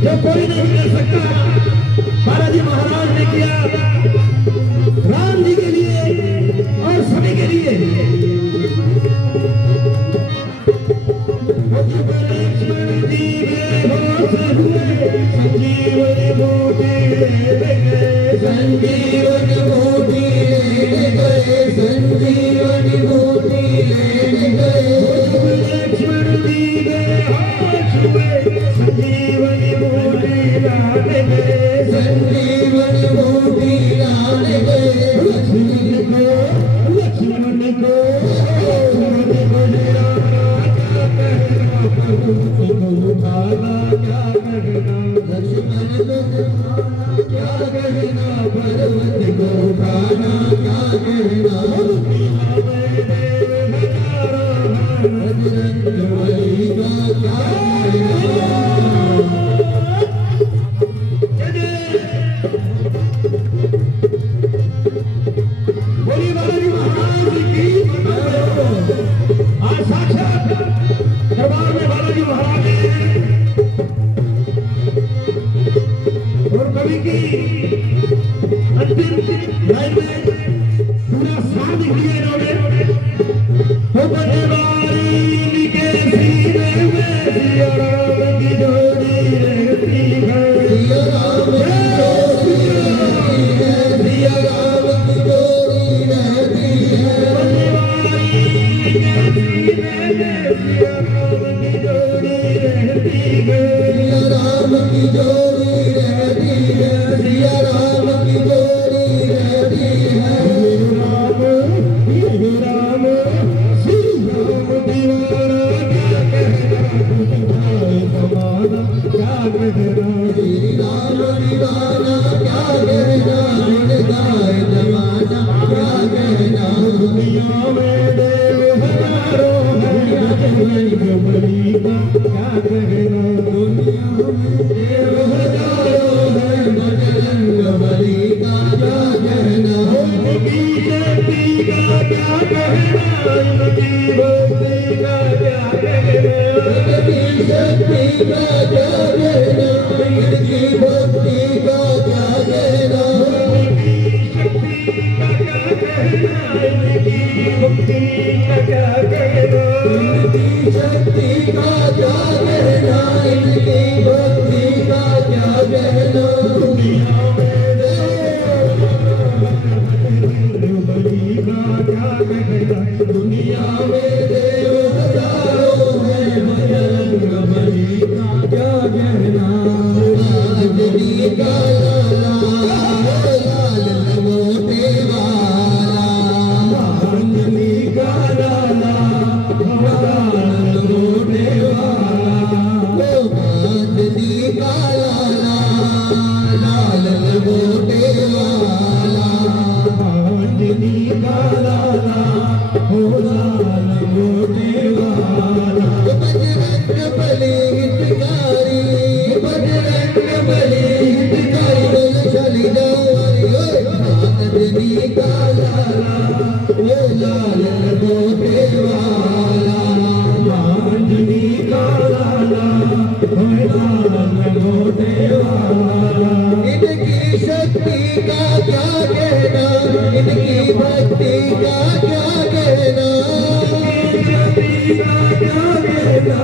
जो कोई नहीं कर सकता, बालाजी महाराज ने किया राम जी के लिए और सभी के लिए। लक्ष्मण जी संजीवनी बूटी ले गए, संजीवनी बूटी ले गए, संजीवनी बूटी ले गए। लक्ष्मण जी गए हाथ में संजीवनी बूटी लाने गए, संजीवनी बूटी लाने गए। लक्ष्मण को उठाना क्या कहना, लक्ष्मण को क्या कहना, पर्वत को उठाना क्या कहना। बजरंगबली का क्या कहना। बोली बालाजी महाराज की आज साक्षात दरबार में बालाजी महाराज और कवि की अंतिम लाइन में पूरा साथ लिखिए इन्होंने। हो बनवारी के सीने में सिया राम की जोड़ी रहती है, सिया राम की जोड़ी रहती है, सिया राम की जोड़ी रहती है। बनवारी के सीने में सिया राम की जोड़ी रहती है, सिया राम की जोड़ी रहती है, सिया राम की जोड़ी रहती है। राम श्री राम दीवाना क्या कहना, क्या कहना, श्री राम दीवाना क्या कहना, गाय जमाना क्या कहना। दुनिया में देव हजारों है, बजरंगबली का क्या कहना, दुनिया में देव हजारों है, बजरंगबली का क्या कहना। उनकी शक्ति का क्या कहना, उनकी भक्ति का क्या कहना, उनकी शक्ति का क्या कहना, उनकी भक्ति का क्या कहना। उनकी शक्ति का क्या कहना, उनकी भक्ति का क्या कहना। दुनिया में बली का क्या कहना, दुनिया में देव हजारों है, बजरंगबली का क्या कहना। राजनी का लाला लाल लंगोटे वाला, राजनी का लाला लाल लंगोटे वाला, राजनी का लाला लाल लंगोटे वाला, राजनी का लाला हो लाल लंगोटे वाला। बजरंगबली हितकारी, बजरंगबली हितकारी, चली जाओ राजनी का लाला वो लाल लंगोटे वाला, राजनी का लाला वो लाल लंगोटे वाला। इनकी शक्ति का क्या कहना, इनकी भक्ति का क्या कहना, इनकी भक्ति का क्या कहना,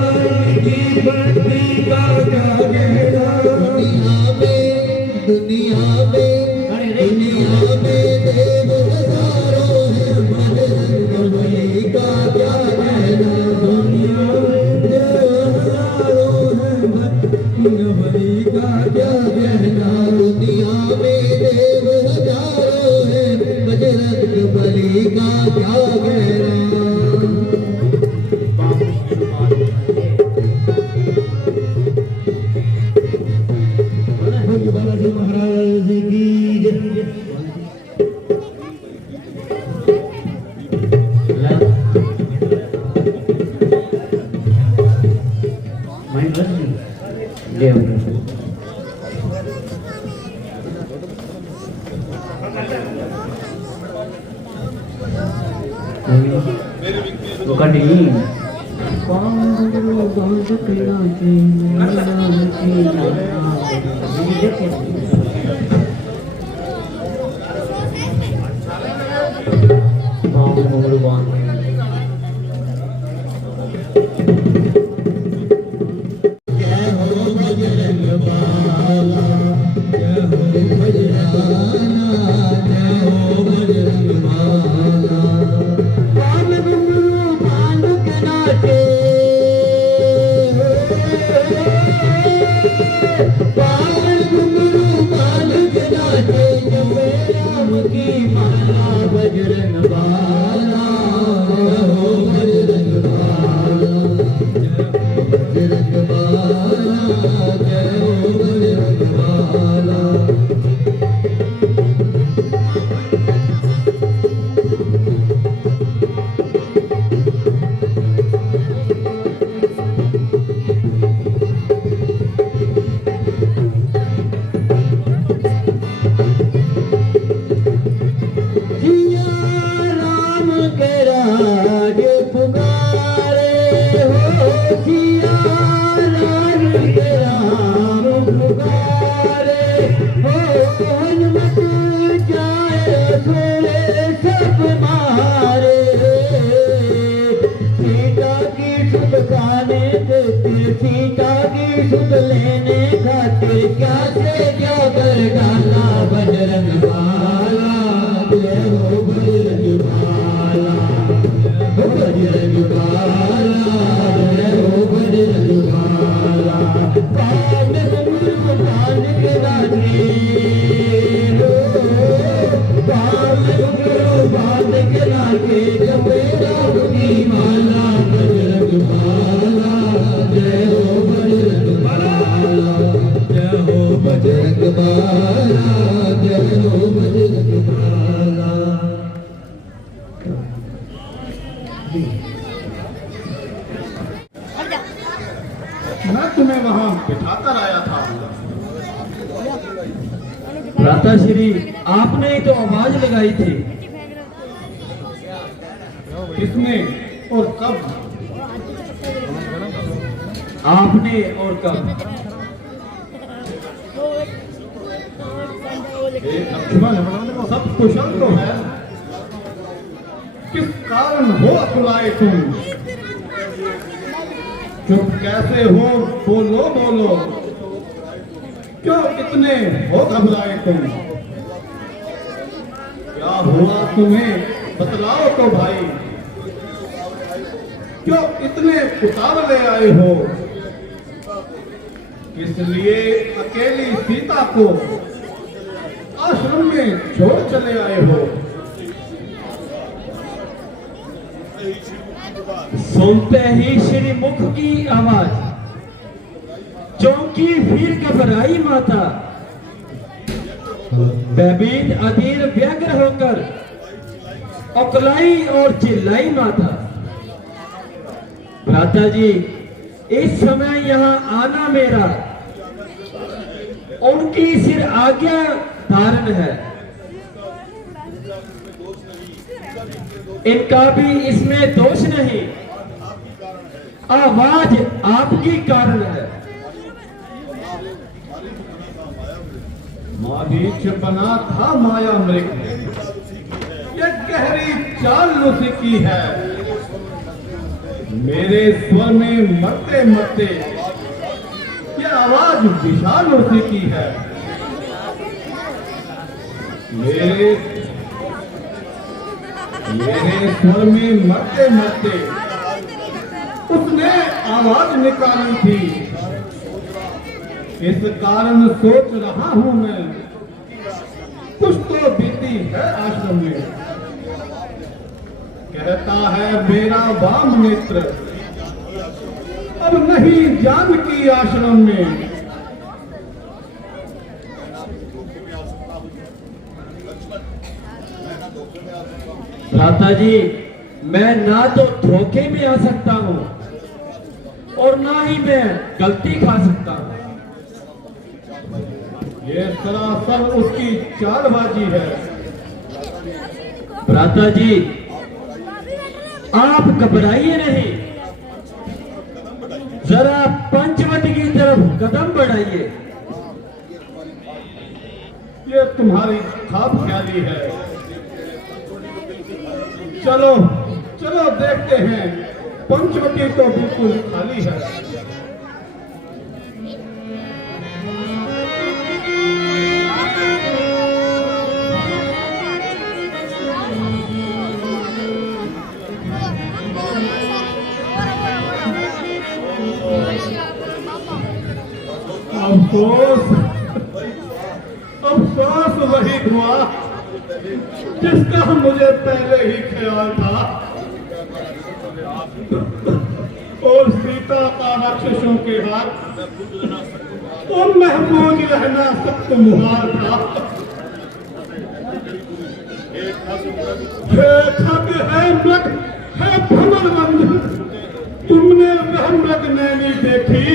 इनकी भक्ति का क्या कहना। दुनिया में देव हजारों है, बजरंगबली का क्या कहना। दुनिया में देव हजारों है, बजरंगबली का क्या कहना। दुनिया में देव हजारों है, माइंड रख दी ले वो कटी सीता की सुध लेने खातिर क्या से क्या कर डाला बजरंग बाला जय हो बजरंग बाला बजरंग बाला जय हो बजरंग बाला पावन समुद्र को पान के रानी पावन समुद्र को पान के रानी जपे राम की माला बजरंग बाला जय हो बजरंग बाला जय हो बजरंग बाला जय हो बजरंग बाला। मैं तुम्हें वहां बिठाकर आया था। भ्राता श्री आपने ही तो आवाज लगाई थी। किसने और कब? आपने और कब? लक्ष्मण सब कुशल तो है, किस कारण हो अकुलाए तुम? चुप कैसे हो? बोलो बोलो, क्यों इतने हो घबराए तुम? क्या हुआ तुम्हें बतलाओ तो भाई, क्यों इतने उतावले आए हो? इसलिए अकेली सीता को आश्रम में छोड़ चले आए हो? सुनते ही श्री मुख की आवाज चौंकी फिर घबराई माता। बेबीन अधीर व्यग्र होकर औकलाई और चिल्लाई माता। भ्राता जी इस समय यहाँ आना मेरा उनकी सिर आज्ञा धारण है, इनका भी इसमें दोष नहीं, आवाज आपकी कारण है। मारीच बना था माया मृग, ये गहरी चाल उसी की है। मेरे स्वर में मरते मरते ये आवाज विशाल उसी की है। मेरे स्वर में मरते मरते उसने आवाज निकाली थी। इस कारण सोच रहा हूं मैं, कुछ तो बीती है आश्रम में। कहता है मेरा वाम नेत्र अब नहीं जानकी आश्रम में। भ्राता जी मैं ना तो धोखे में आ सकता हूँ और ना ही मैं गलती खा सकता हूं। ये सरासर उसकी चालबाजी है। भ्राता जी, आप घबराइए नहीं, जरा पंचवटी की तरफ कदम बढ़ाइए। ये तुम्हारी खाप ख्याली है। चलो चलो देखते हैं, पंचवटी तो बिल्कुल खाली है। अफसोस अफसोस वही हुआ जिसका मुझे पहले ही ख्याल था। और सीता का राक्षसों के हाथ और महफूज रहना सख्त मुहाल था। हे खग, है मृग, है भंवरबंध, तुमने वह मृग नैनी देखी?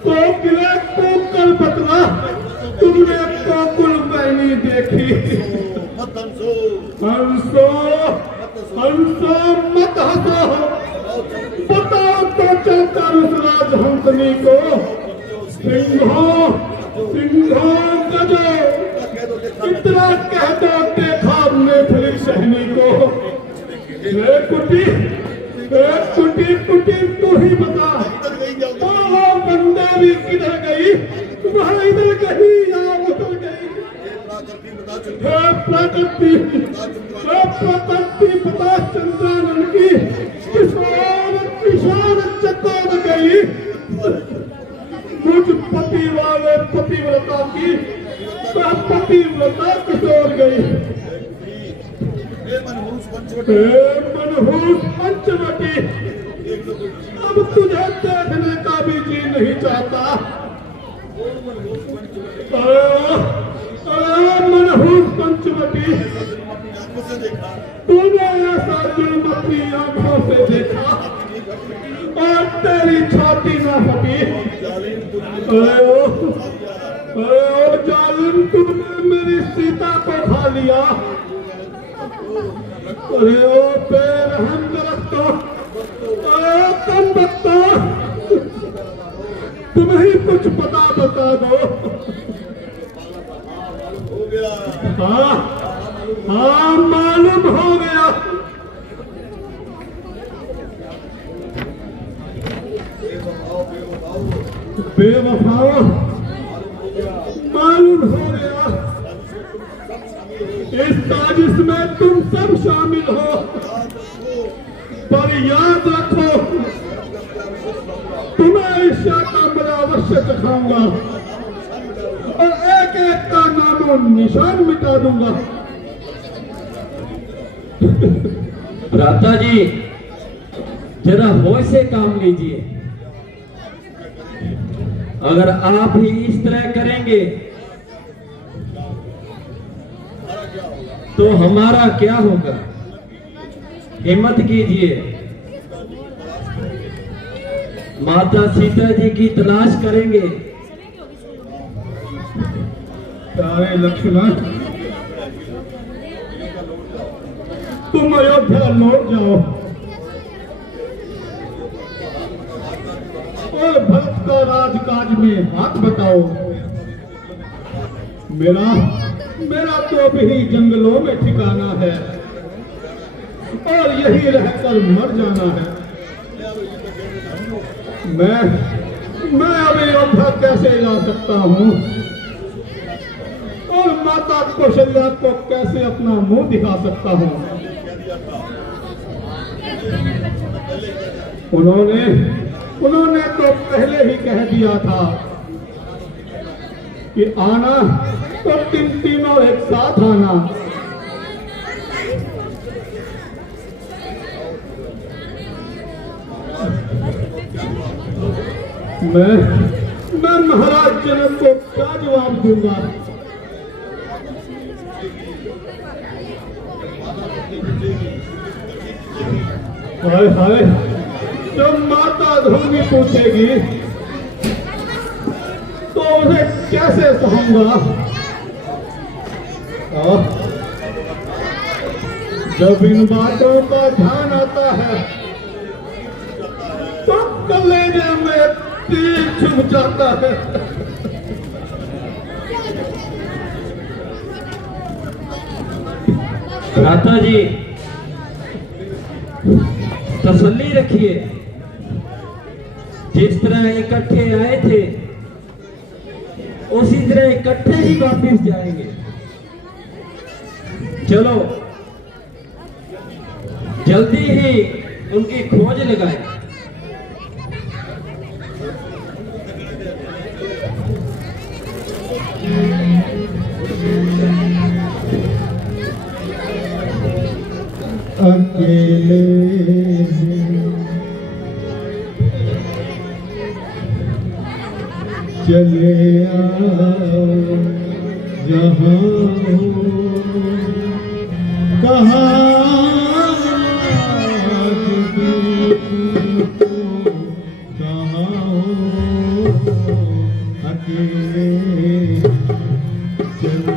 कोकिले कोकल बतला, तुमने कोकुल मैनी देखी? हंसो हंसो मत हंसो, बताओ तो चलकर उस राजहंसनी को। सिंहो सिंहो गजो, इतना कह दो देखा हमने फिर सहनी को। कुटी कुटी तू ही बता, वो बंदे भी किधर गई? तुम्हारा इधर गई या उधर गई? प्रकृति बता चंद्रानन की किसान चकोर गई। मुझ पति वाले पतिव्रता की पतिव्रता किशोर गई। मनहूस पंचवटी, अब तुझे देखने का भी जी नहीं चाहता। मनहूस पंचवटी, तूने ऐसा जुल्म अपनी आंखों से देखा और तेरी छाती न फटी। जालिम, तुमने मेरी सीता को खा लिया। अरे ओ बेरहम दरख्तों, कम बख्तों, तुम ही कुछ पता बता दो। हाँ मालूम हो गया। बेवफाओ, मालूम हो गया। इस साजिश में तुम सब शामिल हो, पर याद रखो, तुम्हें इस शाकांबरा अवश्य चखाऊंगा और एक एक का नामो निशान मिटा दूंगा। भ्राता जी, जरा होश से काम लीजिए। अगर आप ही इस तरह करेंगे तो हमारा क्या होगा? हिम्मत कीजिए, माता सीता जी की तलाश करेंगे। प्यारे लक्ष्मण, तुम अयोध्या लौट जाओ और भरत का राजकाज में हाथ बताओ। मेरा तो अभी जंगलों में ठिकाना है और यही रहकर मर जाना है। मैं अभी अयोध्या कैसे जा सकता हूँ और माता कौशल्या को कैसे अपना मुंह दिखा सकता हूँ? उन्होंने तो पहले ही कह दिया था कि आना तो तीनों एक साथ आना। मैं महाराज जनक को क्या जवाब दूंगा? हाय हाय, जब माता धोनी पूछेगी तो उसे कैसे सहूंगा? जब इन बातों का ध्यान आता है तो कलेजे में तीर चुभ जाता है। भ्राता जी तसल्ली रखिए, जिस तरह इकट्ठे आए थे उसी तरह इकट्ठे ही वापस जाएंगे। चलो जल्दी ही उनकी खोज लगाएं। अकेले चले आओ जहाँ कहाँ अकेले चले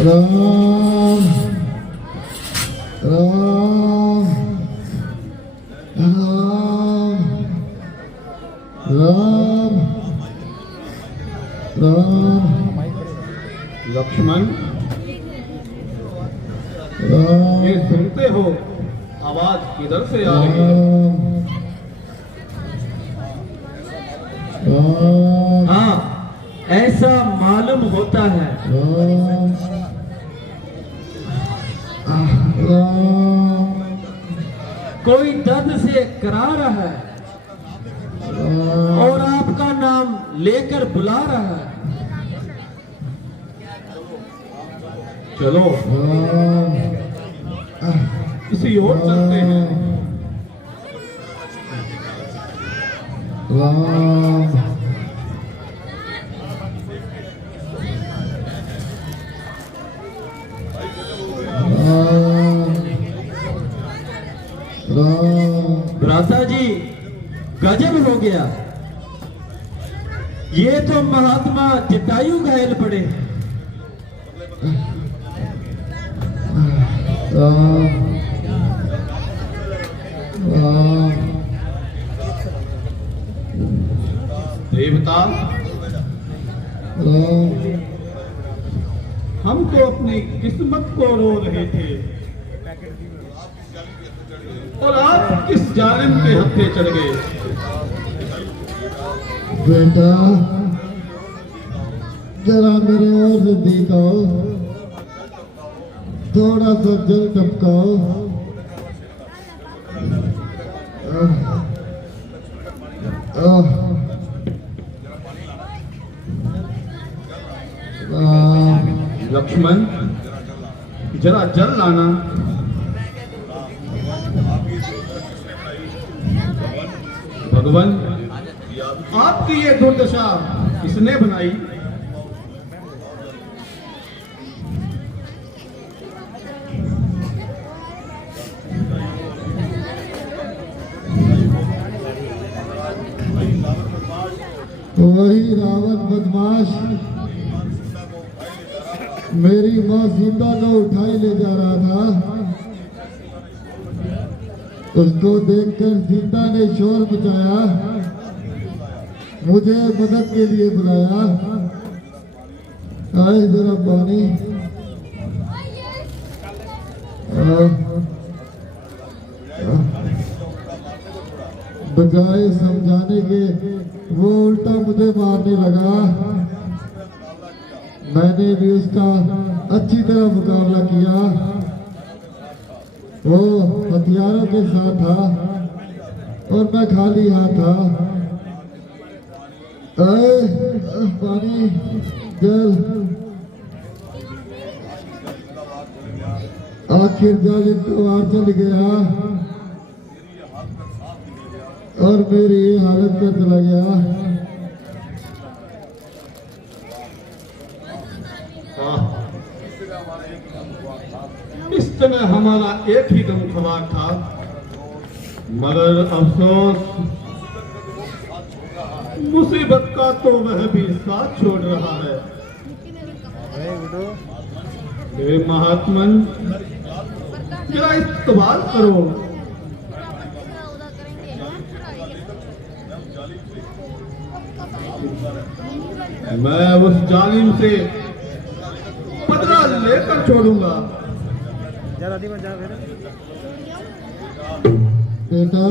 राम राम राम राम राम लक्ष्मण, राम ये सुनते हो आवाज किधर से आ रही है? राम हाँ, ऐसा मालूम होता है। राम राम कोई दर्द से करा रहा है और आपका नाम लेकर बुला रहा है। चलो किसी और चलते हैं। राम भ्राता जी गजब हो गया, ये तो महात्मा जटायु घायल पड़े। देवता, हम तो अपनी किस्मत को रो रहे थे और आप किस जालिम के हत्थे चढ़ गए। बेटा जरा मेरे और नजदीक आओ, थोड़ा सा जल टपकाओ। लक्ष्मण जरा जल लाना। भगवान, आपकी ये दुर्दशा किसने बनाई? वही रावण बदमाश मेरी माँ सीता को उठाई ले जा रहा था। उसको देखकर सीता ने शोर मचाया, मुझे मदद के लिए बुलाया। आए जरा पानी। बजाय समझाने के वो उल्टा मुझे मारने लगा। मैंने भी उसका अच्छी तरह मुकाबला किया। वो हथियारों के साथ था और मैं खाली हाथ था। पानी जल। आखिर जालिम तो वार चल गया और मेरी ये हालत कर चला गया। इस समय हमारा एक ही दम खबर था, मगर अफसोस मुसीबत का तो वह भी साथ छोड़ रहा है। हे महात्मन, जरा इस्तवाल करो। मैं उस जालिम से बदला लेकर छोड़ूंगा। बेटा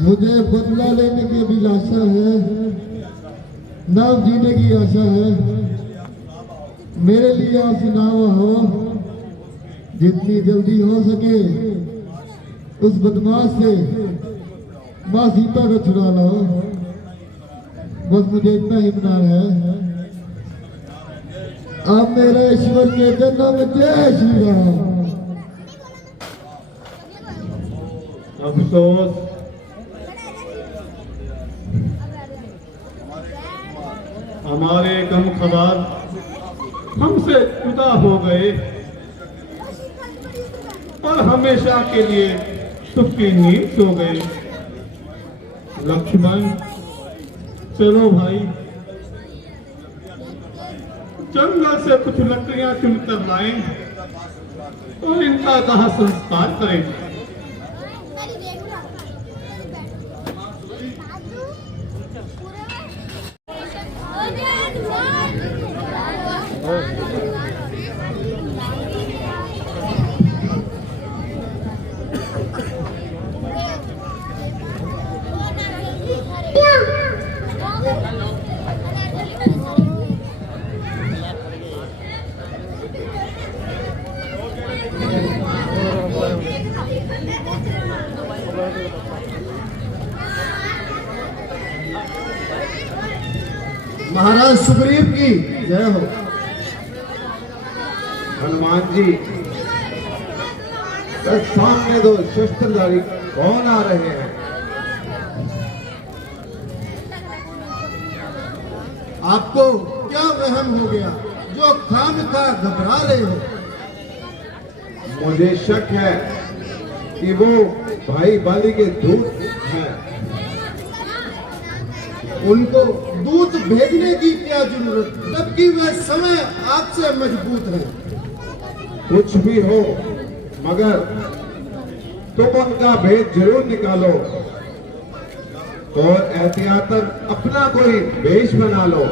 मुझे बदला लेने की अभिलाषा है, नाम जीने की आशा है। मेरे लिए आसनावा हो, जितनी जल्दी हो सके उस बदमाश से माँ सीता को छुड़ा लाओ। बस मुझे इतना ही मनार है। अब मेरे ईश्वर के जन्म जय श्री राम। अफसोस हमारे कम खबर हमसे जुदा हो गए और हमेशा के लिए सुख की नींद सो गए। लक्ष्मण चलो भाई, जंगल से कुछ लकड़ियां चुनकर लाएं और इनका दाह संस्कार करें। महाराज सुग्रीव की जय हो। हनुमान जी, सामने दो शस्त्रधारी कौन आ रहे हैं? आपको क्या वहम हो गया जो खाम का घबरा रहे हो? मुझे शक है कि वो भाई बाली के दूत हैं। उनको दूत भेजने की क्या जरूरत, जबकि वह समय आपसे मजबूत है। कुछ भी हो, मगर तुम उनका भेद जरूर निकालो और एहतियातन अपना कोई वेश बना लो।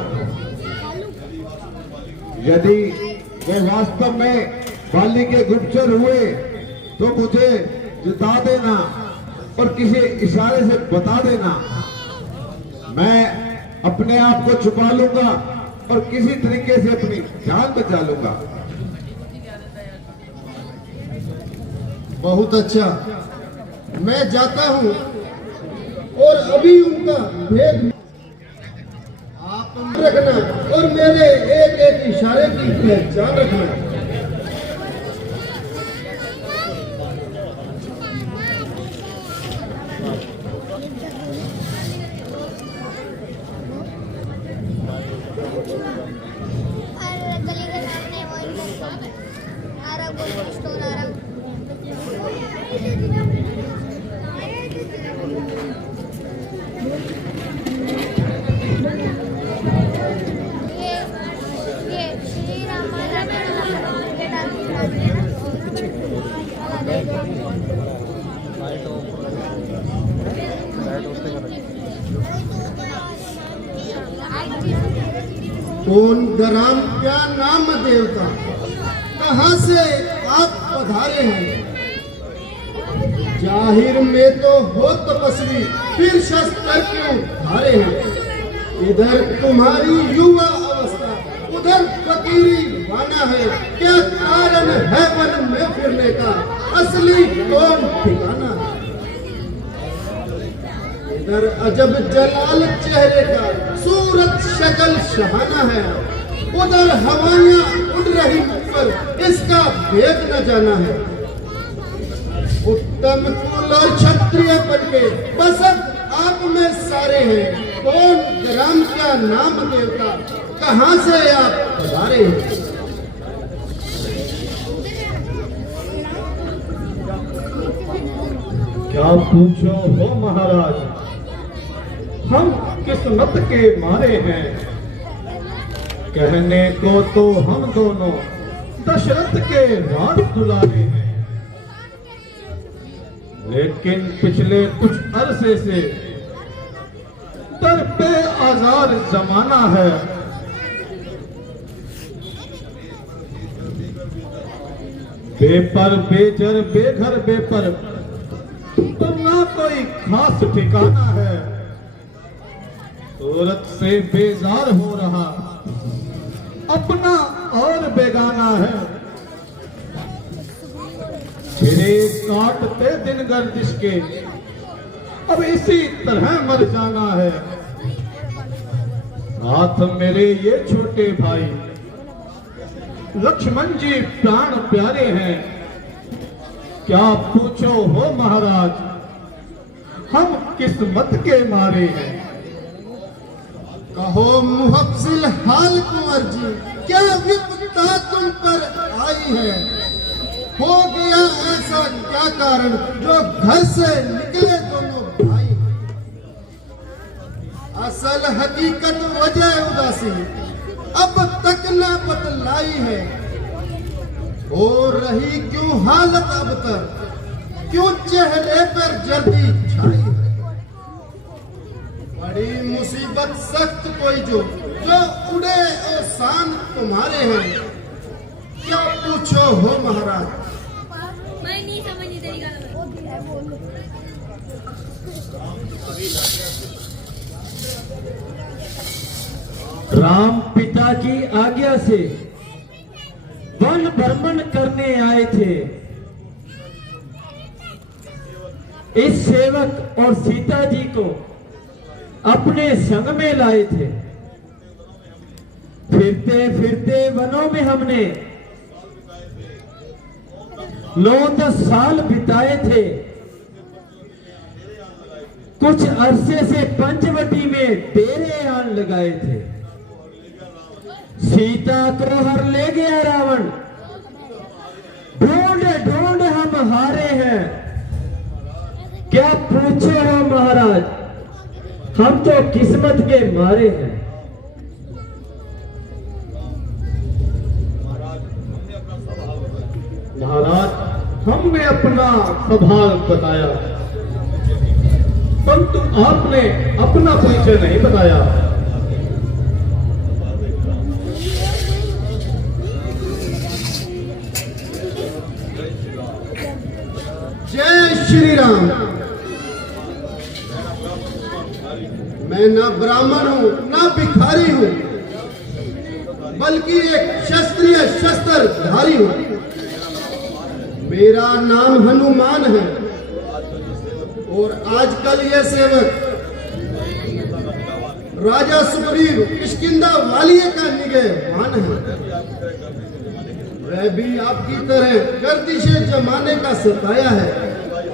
यदि वो वास्तव में बाली के गुप्तचर हुए तो मुझे जता देना और किसी इशारे से बता देना। मैं अपने आप को छुपा लूंगा और किसी तरीके से अपनी जान बचा लूंगा। बहुत अच्छा, मैं जाता हूं और अभी उनका भेद आप रखना और मेरे एक एक इशारे की पहचान रखना। कौन गराम, क्या नाम देवता, कहां से आप पधारे हैं? जाहिर में तो हो तपस्वी, फिर शस्त्र क्यों धारे हैं? इधर तुम्हारी युवा अवस्था, उधर फकीरी वाना है। क्या कारण है वन में फिरने का, असली कौन ठिकाना है? इधर अजब जलाल चेहरे का, सूरत शक्ल शहाना है। उधर हवाइयां उड़ रही पर इसका भेद न जाना है। उत्तम कुल और क्षत्रिय बन के बसत आप में सारे हैं। कौन ग्राम, क्या नाम देवता, कहां से आप पधारे हैं? क्या पूछो हो महाराज, हम किस्मत के मारे हैं। कहने को तो हम दोनों दशरथ के राज दुलारे हैं, लेकिन पिछले कुछ अरसे से दर पे आजार जमाना है। बेपर बेजर बेघर बेपर तो ना कोई खास ठिकाना है। सूरत से बेजार हो रहा अपना और बेगाना है। फिरे काटते दिन गर्दिश के अब इसी तरह मर जाना है। साथ मेरे ये छोटे भाई लक्ष्मण जी प्राण प्यारे हैं। क्या पूछो हो महाराज, हम किस्मत के मारे हैं। कहो मुहब्बिल हाल कुंवर जी, क्या विपदा तुम पर आई है? हो गया ऐसा क्या कारण जो घर से निकले दोनों भाई? असल हकीकत वजह उदासी अब तक ना बतलाई है। हो रही क्यों हालत अब तक, क्यों चेहरे पर जर्दी छाई है? बड़ी मुसीबत सख्त कोई जो उड़े और शान तुम्हारे हैं। क्या पूछो हो महाराज? मैं नहीं समझी तेरी गल। राम पिता की आज्ञा से वन भ्रमण करने आए थे। इस सेवक और सीता जी को अपने संग में लाए थे। फिरते फिरते वनों में हमने 9-10 साल बिताए थे। कुछ अरसे से पंचवटी में डेरे आन लगाए थे। सीता को हर ले गया रावण, ढूंढ ढूंढ हम हारे हैं। क्या पूछो हो महाराज, हम तो किस्मत के मारे हैं। हमने अपना स्वभाव बताया, परंतु आपने अपना परिचय नहीं बताया। जय श्री राम। मैं ना ब्राह्मण हूं ना भिखारी हूं, बल्कि एक क्षत्रिय शस्त्रधारी हूं। मेरा नाम हनुमान है और आजकल यह सेवक राजा सुग्रीव किष्किंधा वालिय का निगहबान है। वह भी आपकी तरह गर्दिशे जमाने का सताया है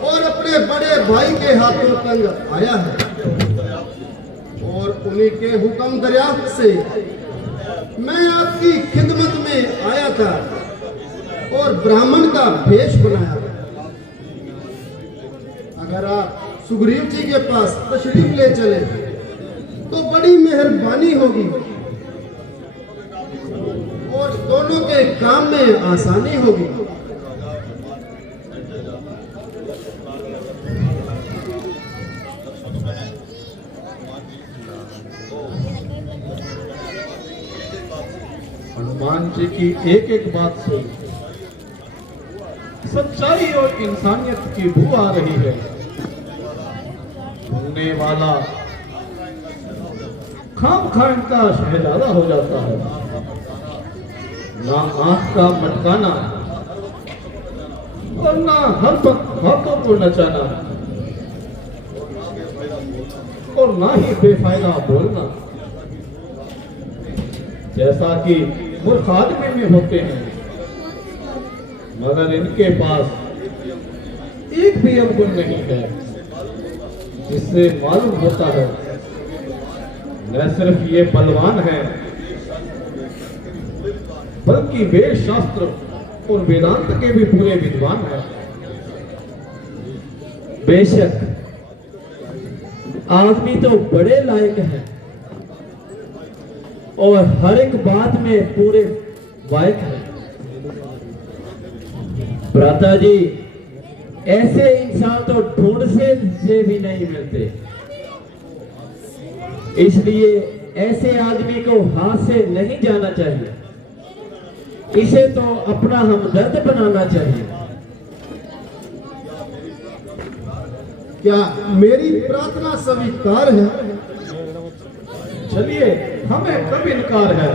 और अपने बड़े भाई के हाथों तंग आया है। और उन्हीं के हुक्म दरियाफ्त से मैं आपकी खिदमत में आया था और ब्राह्मण का भेष बनाया था। अगर आप सुग्रीव जी के पास तशरीफ ले चले तो बड़ी मेहरबानी होगी और दोनों के काम में आसानी होगी। हनुमान जी की एक एक बात से सच्चाई और इंसानियत की बू आ रही है। सुनने वाला खाम खान का शहजादा हो जाता है। ना आंख का मटकाना और ना हर वक्त हाथों को नचाना और ना ही बेफायदा बोलना, जैसा कि मूर्ख आदमी में होते हैं। मगर इनके पास एक भी अवगुण नहीं है, जिससे मालूम होता है न सिर्फ ये बलवान है, बल्कि वेद शास्त्र और वेदांत के भी पूरे विद्वान हैं। बेशक आदमी तो बड़े लायक हैं और हर एक बात में पूरे वायक हैं। भ्राता जी, ऐसे इंसान तो ढूंढ से भी नहीं मिलते, इसलिए ऐसे आदमी को हाथ से नहीं जाना चाहिए। इसे तो अपना हमदर्द बनाना चाहिए। क्या मेरी प्रार्थना स्वीकार है? चलिए, हमें कब इनकार है।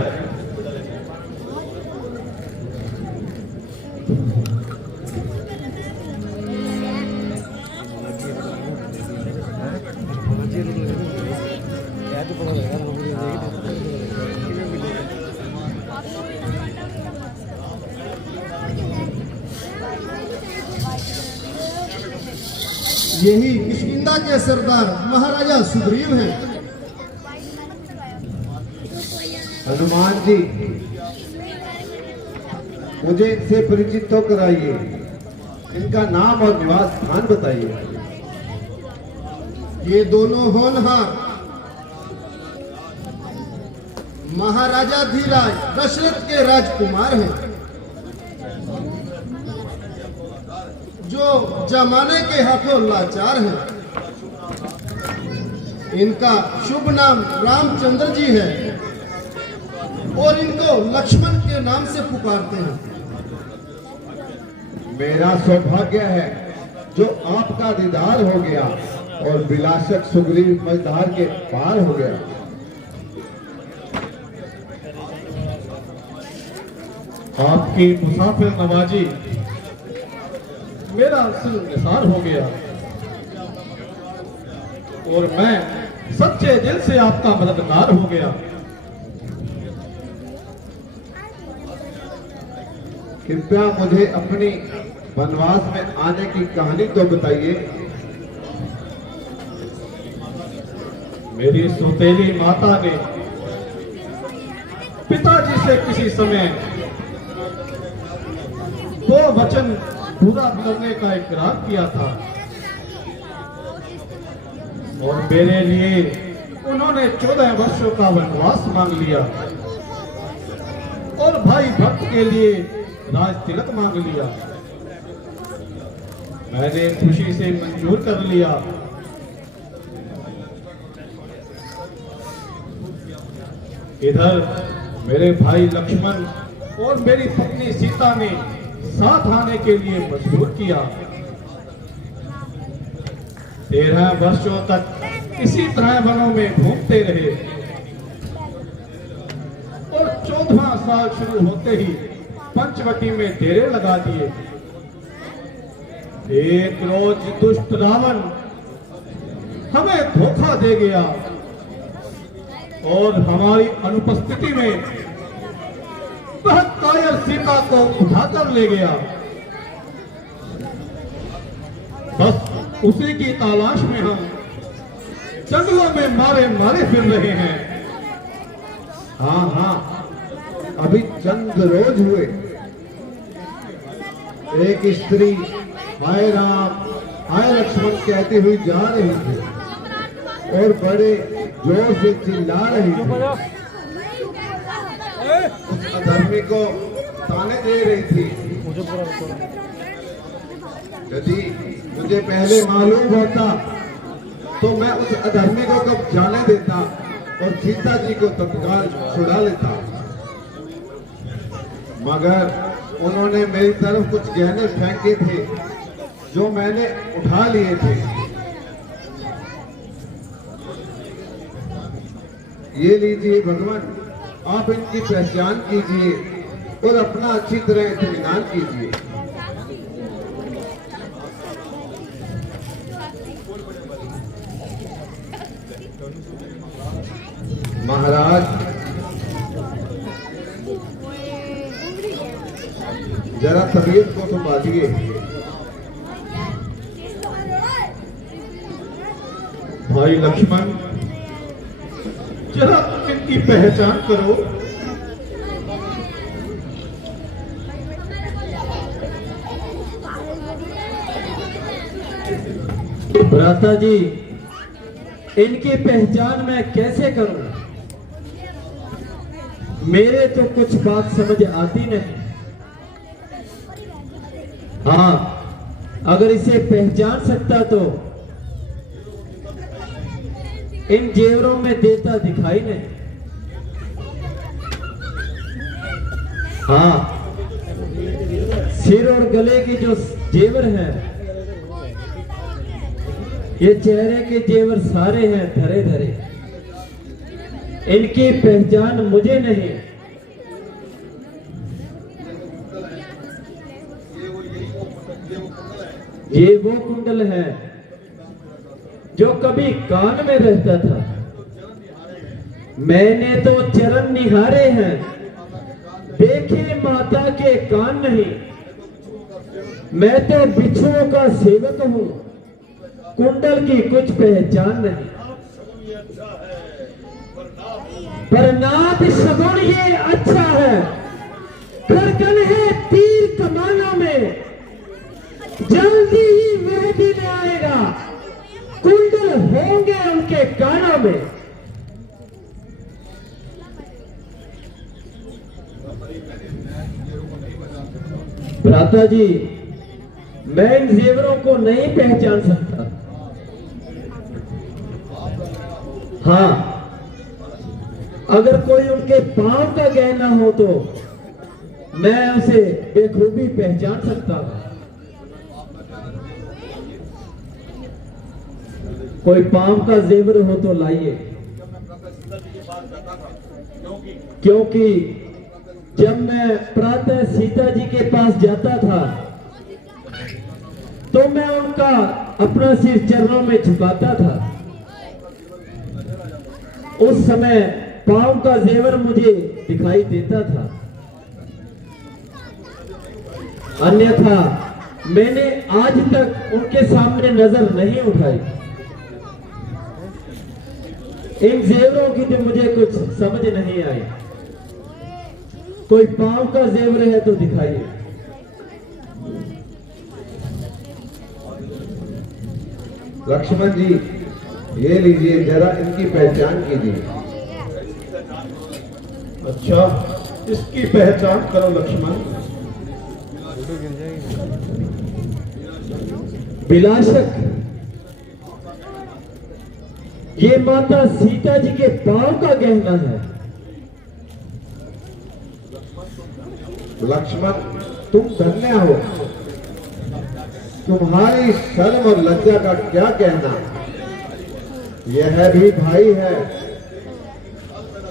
यही किष्किंधा के सरदार महाराजा सुग्रीव हैं। हनुमान जी, मुझे इनसे परिचित तो कराइए। इनका नाम और निवास स्थान बताइए। ये दोनों होनहार महाराजा धीराज दशरथ के राजकुमार हैं, जो जमाने के हाथों लाचार हैं। इनका शुभ नाम रामचंद्र जी है और इनको लक्ष्मण के नाम से पुकारते हैं। मेरा सौभाग्य है जो आपका दीदार हो गया और विलासक सुग्रीव मझधार के पार हो गया। आपकी मुसाफिर नवाजी मेरा सिल निसार हो गया और मैं सच्चे दिल से आपका मददगार हो गया। कृपया मुझे अपनी वनवास में आने की कहानी तो बताइए। मेरी सौतेली माता ने पिताजी से किसी समय दो वचन पूरा करने का इकरार किया था और मेरे लिए उन्होंने 14 वर्षों का वनवास मांग लिया और भाई भक्त के लिए राज तिलक मांग लिया। मैंने खुशी से मंजूर कर लिया। इधर मेरे भाई लक्ष्मण और मेरी पत्नी सीता ने साथ आने के लिए मजबूर किया। 13 वर्षों तक इसी तरह वनों में घूमते रहे और 14वां साल शुरू होते ही पंचवटी में डेरे लगा दिए। एक रोज दुष्ट रावण हमें धोखा दे गया और हमारी अनुपस्थिति में वह कायर सीता को उठाकर ले गया। बस उसी की तलाश में हम जंगलों में मारे मारे फिर रहे हैं। हाँ हाँ, अभी चंद रोज हुए एक स्त्री हाय राम हाय लक्ष्मण कहती हुई जा रही थी और बड़े जोर से चिल्ला रही थी। उस अधर्मी को ताने दे रही थी। यदि मुझे पहले मालूम होता तो मैं उस अधर्मी को कब जाने देता और सीता जी को तत्काल छुड़ा लेता, मगर उन्होंने मेरी तरफ कुछ गहने फेंके थे जो मैंने उठा लिए थे। ये लीजिए भगवान, आप इनकी पहचान कीजिए और अपना अच्छी तरह इत्मीनान कीजिए। महाराज, जरा तबीयत को संभालिए। भाई लक्ष्मण, जरा इनकी पहचान करो। भ्राता जी, इनकी पहचान मैं कैसे करूं? मेरे तो कुछ बात समझ आती नहीं। हाँ, अगर इसे पहचान सकता तो इन जेवरों में देता दिखाई नहीं। हाँ, सिर और गले की जो जेवर हैं, ये चेहरे के जेवर सारे हैं धरे धरे। इनकी पहचान मुझे नहीं। ये वो कुंडल है जो कभी कान में रहता था। मैंने तो चरण निहारे हैं, देखे माता के कान नहीं। मैं तो बिच्छुओं का सेवक हूं, कुंडल की कुछ पहचान नहीं। पर नाथ सगुण ये अच्छा है, धड़कन है तीर कमानों में। जल्दी ही वह दिन आएगा, कुंडल होंगे उनके कानों में। भ्राता जी, मैं इन जेवरों को नहीं पहचान सकता। हाँ, अगर कोई उनके पांव का गहना हो तो मैं उसे बेखूबी पहचान सकता हूं। कोई पांव का जेवर हो तो लाइए, क्योंकि जब मैं प्रातः सीता जी के पास जाता था तो मैं उनका अपना सिर चरणों में झुकाता था। उस समय पांव का जेवर मुझे दिखाई देता था, अन्यथा मैंने आज तक उनके सामने नजर नहीं उठाई। इन जेवरों की तो मुझे कुछ समझ नहीं आई। कोई पांव का जेवर है तो दिखाइए। लक्ष्मण जी, ये लीजिए, जरा इनकी पहचान कीजिए। अच्छा, इसकी पहचान करो लक्ष्मण। बिलाशक ये माता सीता जी के पांव का गहना है। लक्ष्मण, तुम धन्य हो। तुम्हारी शर्म और लज्जा का क्या कहना। यह भी भाई है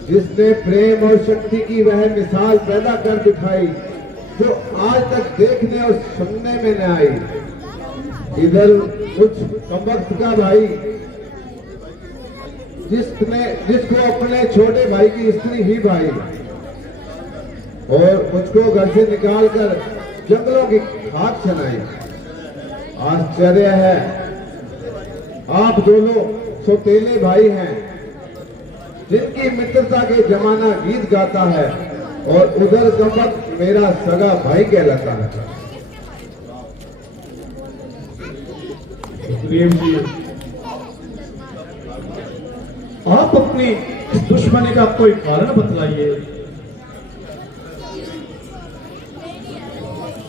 जिसने प्रेम और शक्ति की वह मिसाल पैदा कर दिखाई जो आज तक देखने और सुनने में न आई। इधर कुछ कमबख्त का भाई जिसको अपने छोटे भाई की स्त्री ही भाई और मुझको घर से निकालकर जंगलों की खाक चलाई। आश्चर्य है, आप दोनों सौतेले भाई हैं जिनकी मित्रता के जमाना गीत गाता है और उधर कमबख्त मेरा सगा भाई कहलाता है। सुग्रीव जी, आप अपनी इस दुश्मनी का कोई कारण बतलाइए।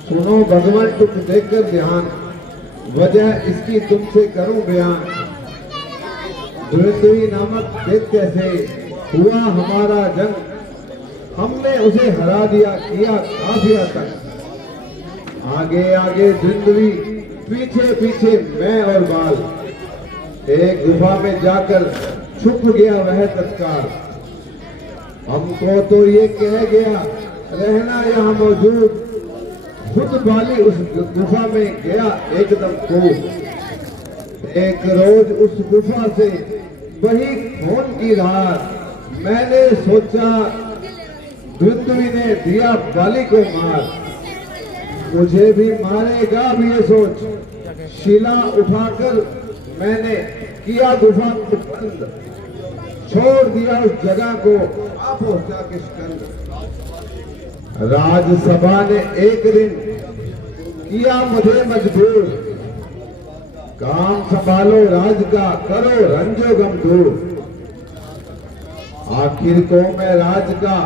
सुनो भगवान, तुम देखकर ध्यान, वजह इसकी तुमसे करूं बयान। द्विंदवी नामक दैत्य से हुआ हमारा जंग, हमने उसे हरा दिया, किया काफिया तक। आगे आगे द्विंदवी, पीछे पीछे मैं और बाल। एक गुफा में जाकर छुप गया वह तत्काल। हमको तो ये कह गया रहना यहाँ मौजूद, खुद बाली उस गुफा में गया एकदम कूद। एक रोज उस गुफा से वही खून की धार, मैंने सोचा द्विंदवी ने दिया बाली को मार। मुझे भी मारेगा भी ये सोच, शिला उठाकर मैंने किया गुफा को बंद। छोड़ दिया उस जगह को, आ पहुंचा किशकंद। राजसभा ने एक दिन किया मुझे मजबूर, काम संभालो राज का, करो रंजो गम दूर। आखिर को मैं राज का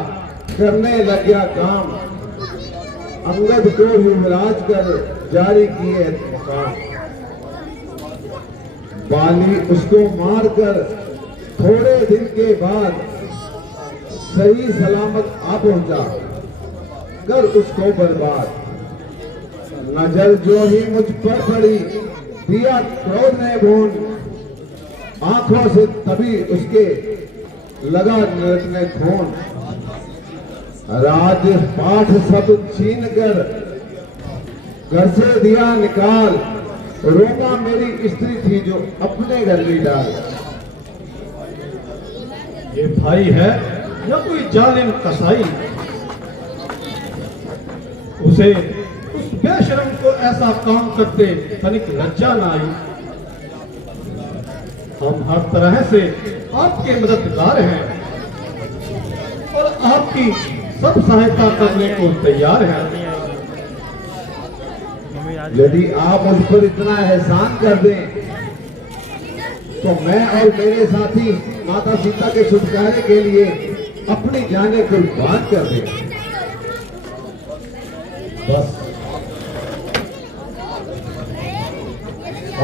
करने लग गया काम, अंगद को युवराज कर जारी किए मुकाम। बाली उसको मारकर थोड़े दिन के बाद सही सलामत आ पहुंचा, कर उसको बर्बाद। नजर जो ही मुझ पर पड़ी, दिया क्रोध ने भून, आंखों से तभी उसके लगा नरकने खून। राज पाठ सब छीन कर घर से दिया निकाल, रोमा मेरी स्त्री थी जो अपने घर ली डाल। ये भाई है या कोई जालिम कसाई, उसे उस बेशरम को ऐसा काम करते तनिक लज्जा ना आई। हम हर तरह से आपके मददगार हैं और आपकी सब सहायता करने को तैयार हैं। यदि आप मुझ पर इतना एहसान कर दें तो मैं और मेरे साथी माता सीता के छुटकारे के लिए अपनी जानें कुर्बान कर दें। बस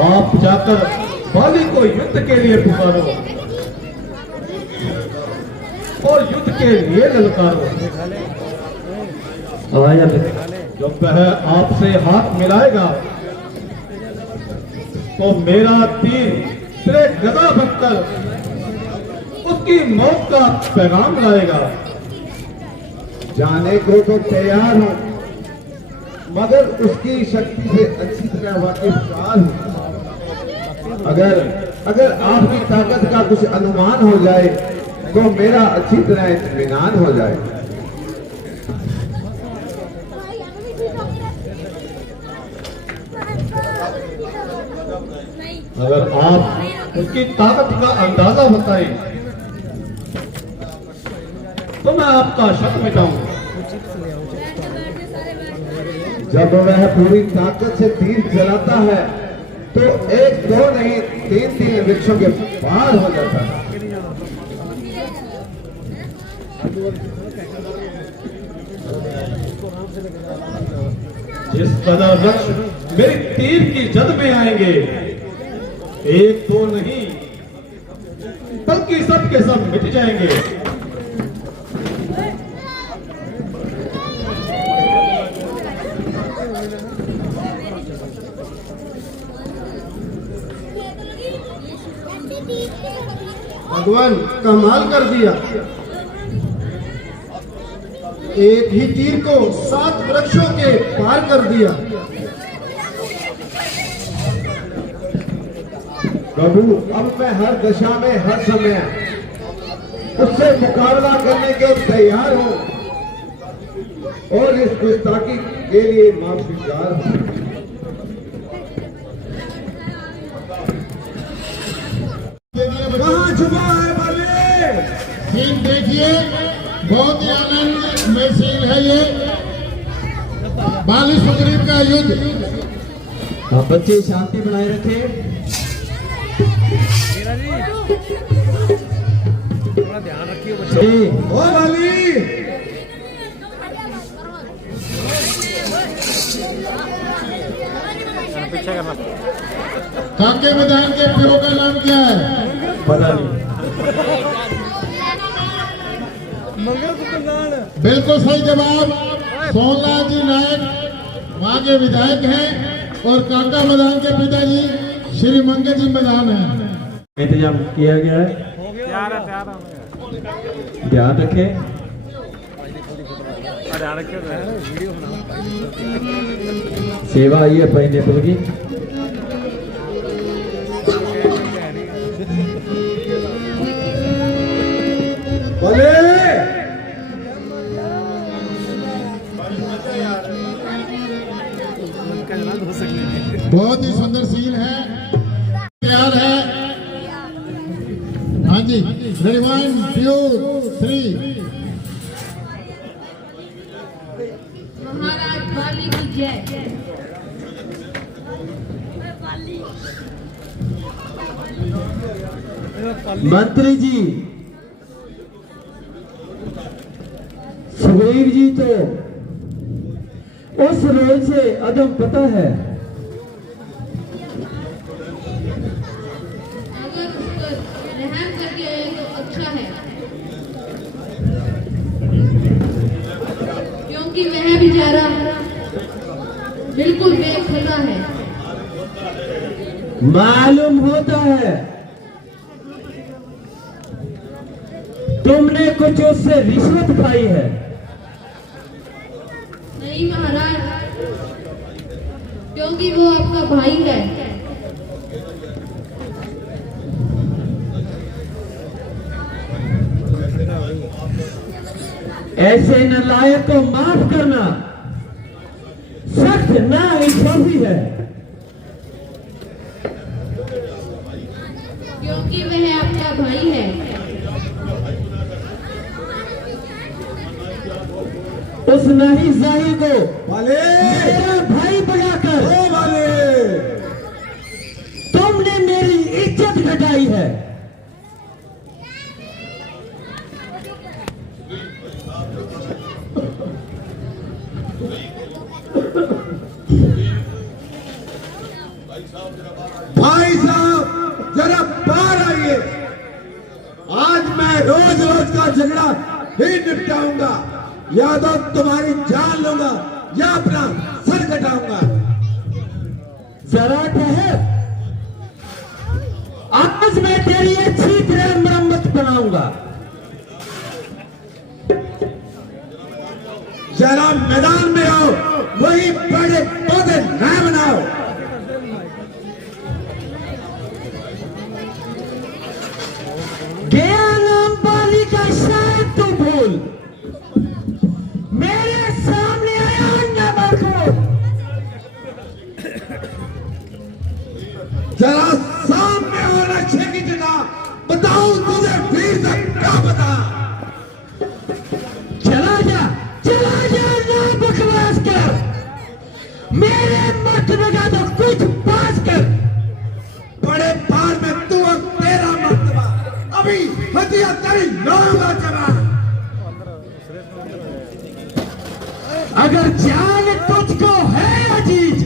आप जाकर बाली को युद्ध के लिए पुकारो और युद्ध के लिए ललकारो। जब वह आपसे हाथ मिलाएगा तो मेरा तीर तेरे गदा बनकर उसकी मौत का पैगाम लाएगा। जाने को तो तैयार हूं, मगर उसकी शक्ति से अच्छी तरह वाकिफदार हूं। अगर आपकी ताकत का कुछ अनुमान हो जाए तो मेरा अच्छी तरह इत्मीनान हो जाए। अगर आप उसकी ताकत का अंदाजा बताएं तो मैं आपका शक मिटाऊं। जब वह पूरी ताकत से तीर चलाता है तो एक दो नहीं 3-3 वृक्षों के पार हो जाता है। जिस कदर वृक्ष मेरी तीर की जद में आएंगे। एक तो नहीं बल्कि सब के सब मिट जाएंगे। भगवान कमाल कर दिया, एक ही तीर को 7 वृक्षों के पार कर दिया। प्रभु, अब मैं हर दशा में हर समय उससे मुकाबला करने के तैयार हूं और इस गुस्ताखी के लिए माफीदार हूं। कहां छुपा है बले? सीन देखिए, बहुत ही आनंद में सीन है ये। बाली सुग्रीव का युद्ध। हाँ, बच्चे शांति बनाए रखें। ओ बाली, काके मैदान के पिता का नाम क्या है? पता नहीं। बिल्कुल सही जवाब। सोहनलाल जी नायक वहाँ के विधायक हैं और काका मैदान के पिताजी श्री मंगे जी मैदान हैं। इंतजाम किया गया है, ध्यान रखें। सेवा आई है पहले पुल की। बले बहुत ही सुंदर सीन है, तैयार है। हाँ जी, रेडी 1 2 3। महाराज बाली की जय। मंत्री जी, सुग्रीव जी तो उस रोज से अदम पता है। अगर उस पर रहम करके आए तो अच्छा है, क्योंकि वह बेचारा बिल्कुल बेखुदा है। मालूम होता है तुमने कुछ उससे रिश्वत खाई है। नहीं महाराज, क्योंकि वो आपका भाई है। ऐसे नालायक को माफ करना सख्त नाइंसाफी है। क्योंकि वह आपका भाई है। उस नहीं जाही को बले, मेरा भाई बनाकर ओ बले, तुमने मेरी इज्जत घटाई है। भाई साहब जरा बाहर आइए। आज मैं रोज रोज का झगड़ा ही निपटाऊंगा, या तो तुम्हारी जान लूंगा या अपना सर कटाऊंगा। जरा ठहर, आज मैं तेरी अच्छी तरह मरम्मत बनाऊंगा। जरा मैदान में आओ, वही बड़े पौधे न बनाओ। गया नाम बाली का शायद तो भूल, मेरे सामने आया न बरखो। जरा सामने और अच्छे की जगह बताओ, तुझे वीर तक क्या पता। चला जा ना बकवास कर, मेरे मर्तबे का तो कुछ पास कर। बड़े पार में तू और तेरा मर्तबा अभी हथिया तेरी नौगा जवान। अगर जान तुझको है अजीज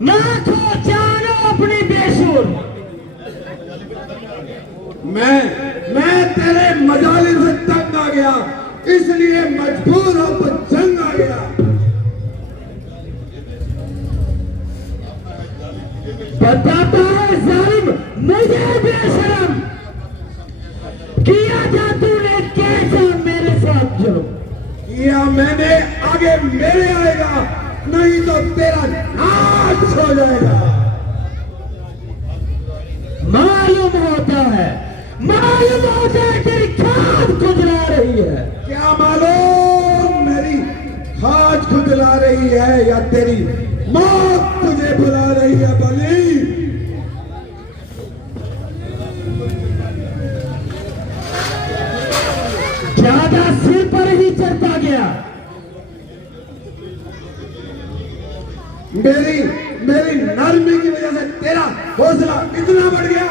नाथो जानो अपनी बेसुर। मैं तेरे मजाले से तंग आ गया, इसलिए मजबूर होकर जंग आ गया। बताता है जालिम मुझे बेशरम, किया था तूने कैसा मेरे साथ जुल्म। किया मैंने, आगे मेरे आएगा, नहीं तो तेरा नाश हो जाएगा। मालूम होता है तेरी खाद खुजला रही है। क्या मालूम मेरी खाज खुजला रही है या तेरी मौत तुझे बुला रही है बली। ज्यादा सिर पर ही चढ़ता गया। मेरी नरमी की वजह से तेरा हौसला इतना बढ़ गया।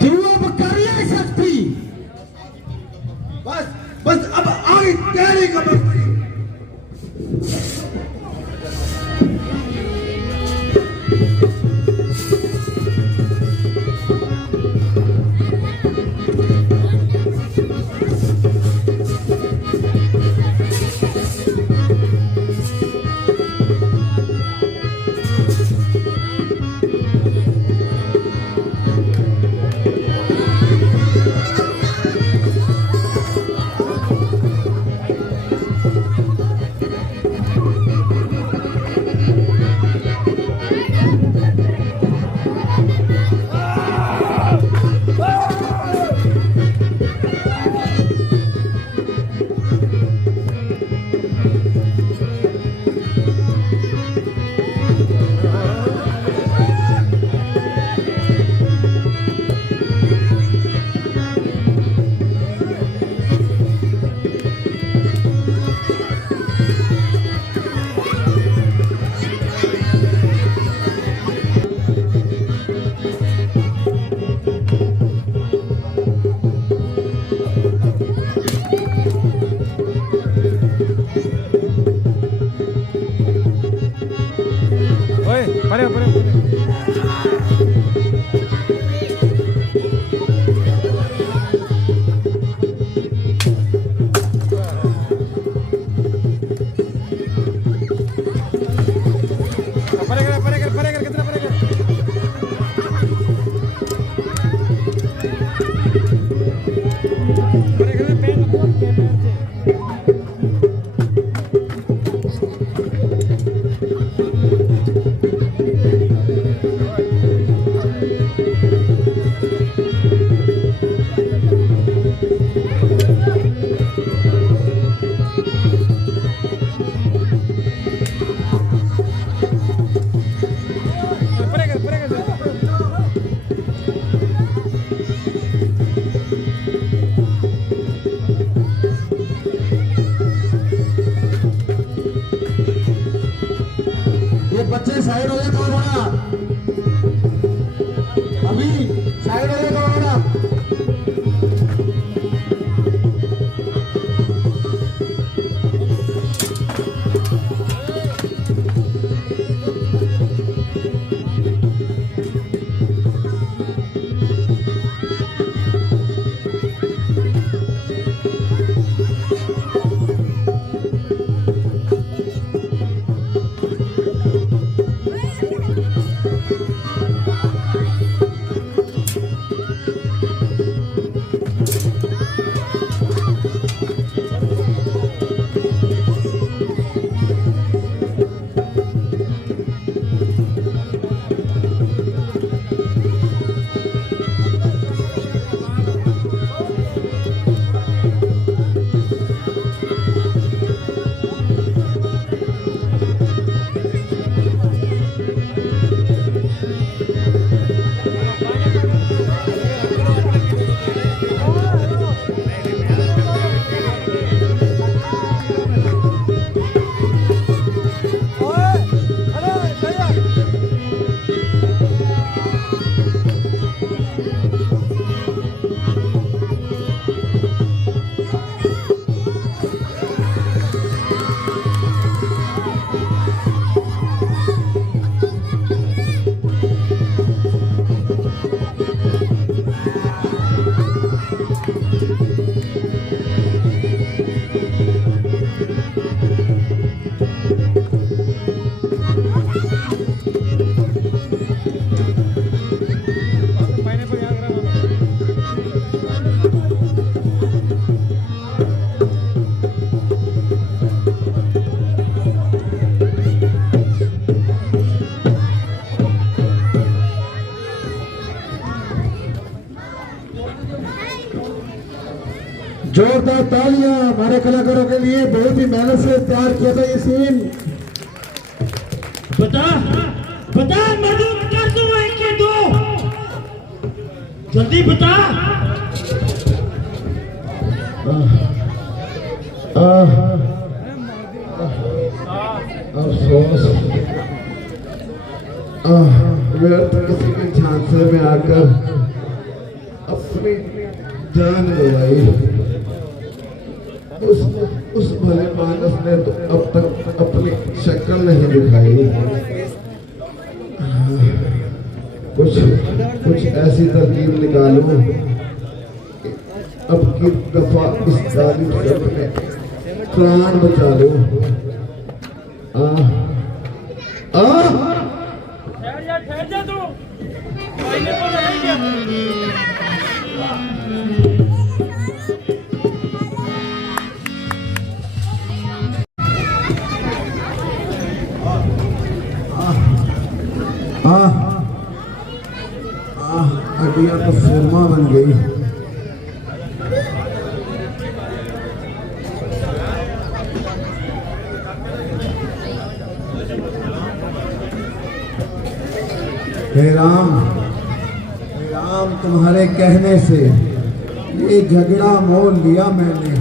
तू अब कर ले सकती। बस अब आगे तेरी कमर। बच्चे साइड हो जाए तो थोड़ा, अभी साइड हो जाए तो थोड़ा। जोरदार तालियां हमारे कलाकारों के लिए, बहुत ही मेहनत से तैयार किया था ये सीन। बता बता मधु, कर दो एक के दो, जल्दी बता। अफसोस व्यर्थ किसी के झांसे में आकर अपनी जान गवाई। उस भले मानस ने तो अब तक अपनी शक्ल नहीं दिखाई। कुछ ऐसी तरकीब निकालो कि अब की दफा इस जालिम शब्द में प्राण बचा लो। ठहर जा तू, महीने को रहेगा। हड्डियां तो सुरमा बन गई। हे राम तुम्हारे कहने से ये झगड़ा मोल लिया मैंने।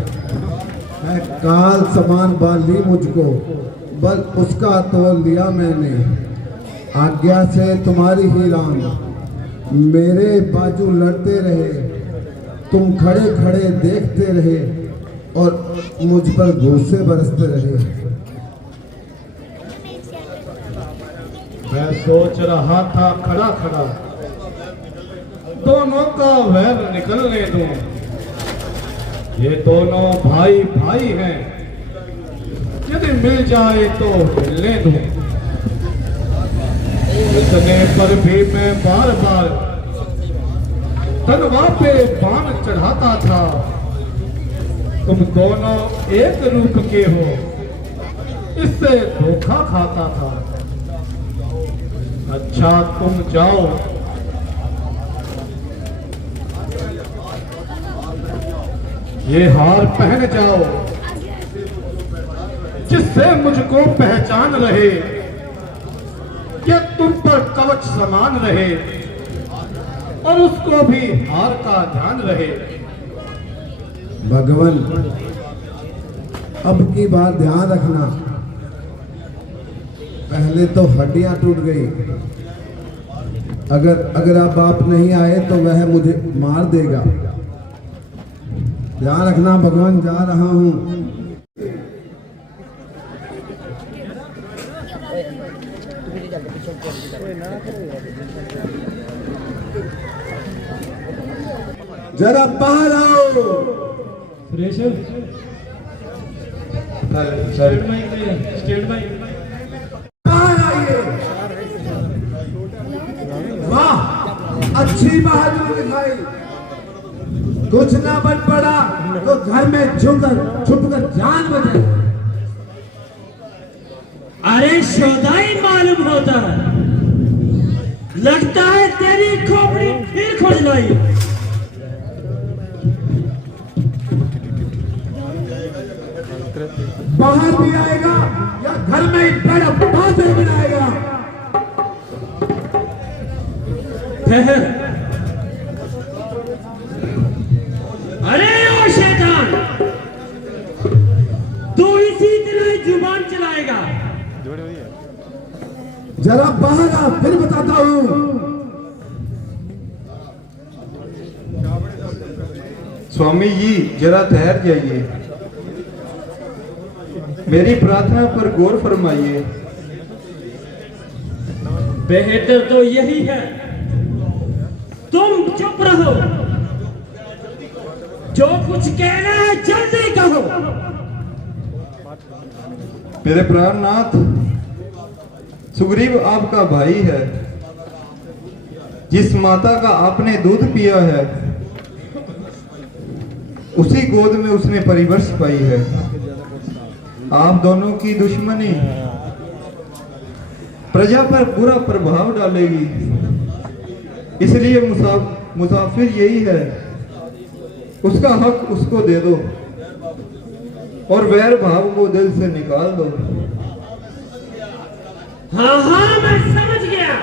है काल समान बाली मुझको, बल उसका तोल लिया मैंने। आज्ञा से तुम्हारी ही राम, मेरे बाजू लड़ते रहे, तुम खड़े खड़े देखते रहे और मुझ पर गुस्से बरसते रहे। मैं सोच रहा था खड़ा खड़ा दोनों का वैर निकलने दूं। ये दोनों भाई भाई हैं, यदि मिल जाए तो मिलने दूं। इतने पर भी मैं बार बार तलवार पे बाण चढ़ाता था। तुम दोनों एक रूप के हो, इससे धोखा खाता था। अच्छा तुम जाओ, ये हार पहन जाओ, जिससे मुझको पहचान रहे, कि तुम पर कवच समान रहे और उसको भी हार का ध्यान रहे। भगवान अब की बार ध्यान रखना, पहले तो हड्डियां टूट गई। अगर अब आप नहीं आए तो वह मुझे मार देगा। ध्यान रखना भगवान, जा रहा हूं। जरा बाहर आओ। सुरेश स्टेट बाइक बाहर आइए। वाह, अच्छी बहादुरी दिखाई। कुछ ना बन पड़ा तो घर में छुपकर जान बचाई। अरे शोधाई मालूम होता है, लगता है तेरी खोपड़ी फिर खोज लाई। बाहर भी आएगा या घर में ही बड़ा बादल बनाएगा। ठहर। अरे ओ शैतान, तू इसी तरह जुबान चलाएगा। जरा बाहर आ, फिर बताता हूँ। स्वामी जी जरा ठहर जाइए, मेरी प्रार्थना पर गौर फरमाइए। बेहतर तो यही है तुम चुप रहो, जो कुछ कहना है जल्दी कहो। मेरे प्राणनाथ, सुग्रीव आपका भाई है। जिस माता का आपने दूध पिया है, उसी गोद में उसने परिवर्ष पाई है। आप दोनों की दुश्मनी प्रजा पर बुरा प्रभाव डालेगी, इसलिए मुसाफिर यही है उसका हक उसको दे दो और वैर भाव को दिल से निकाल दो। हाँ हाँ, मैं समझ गया।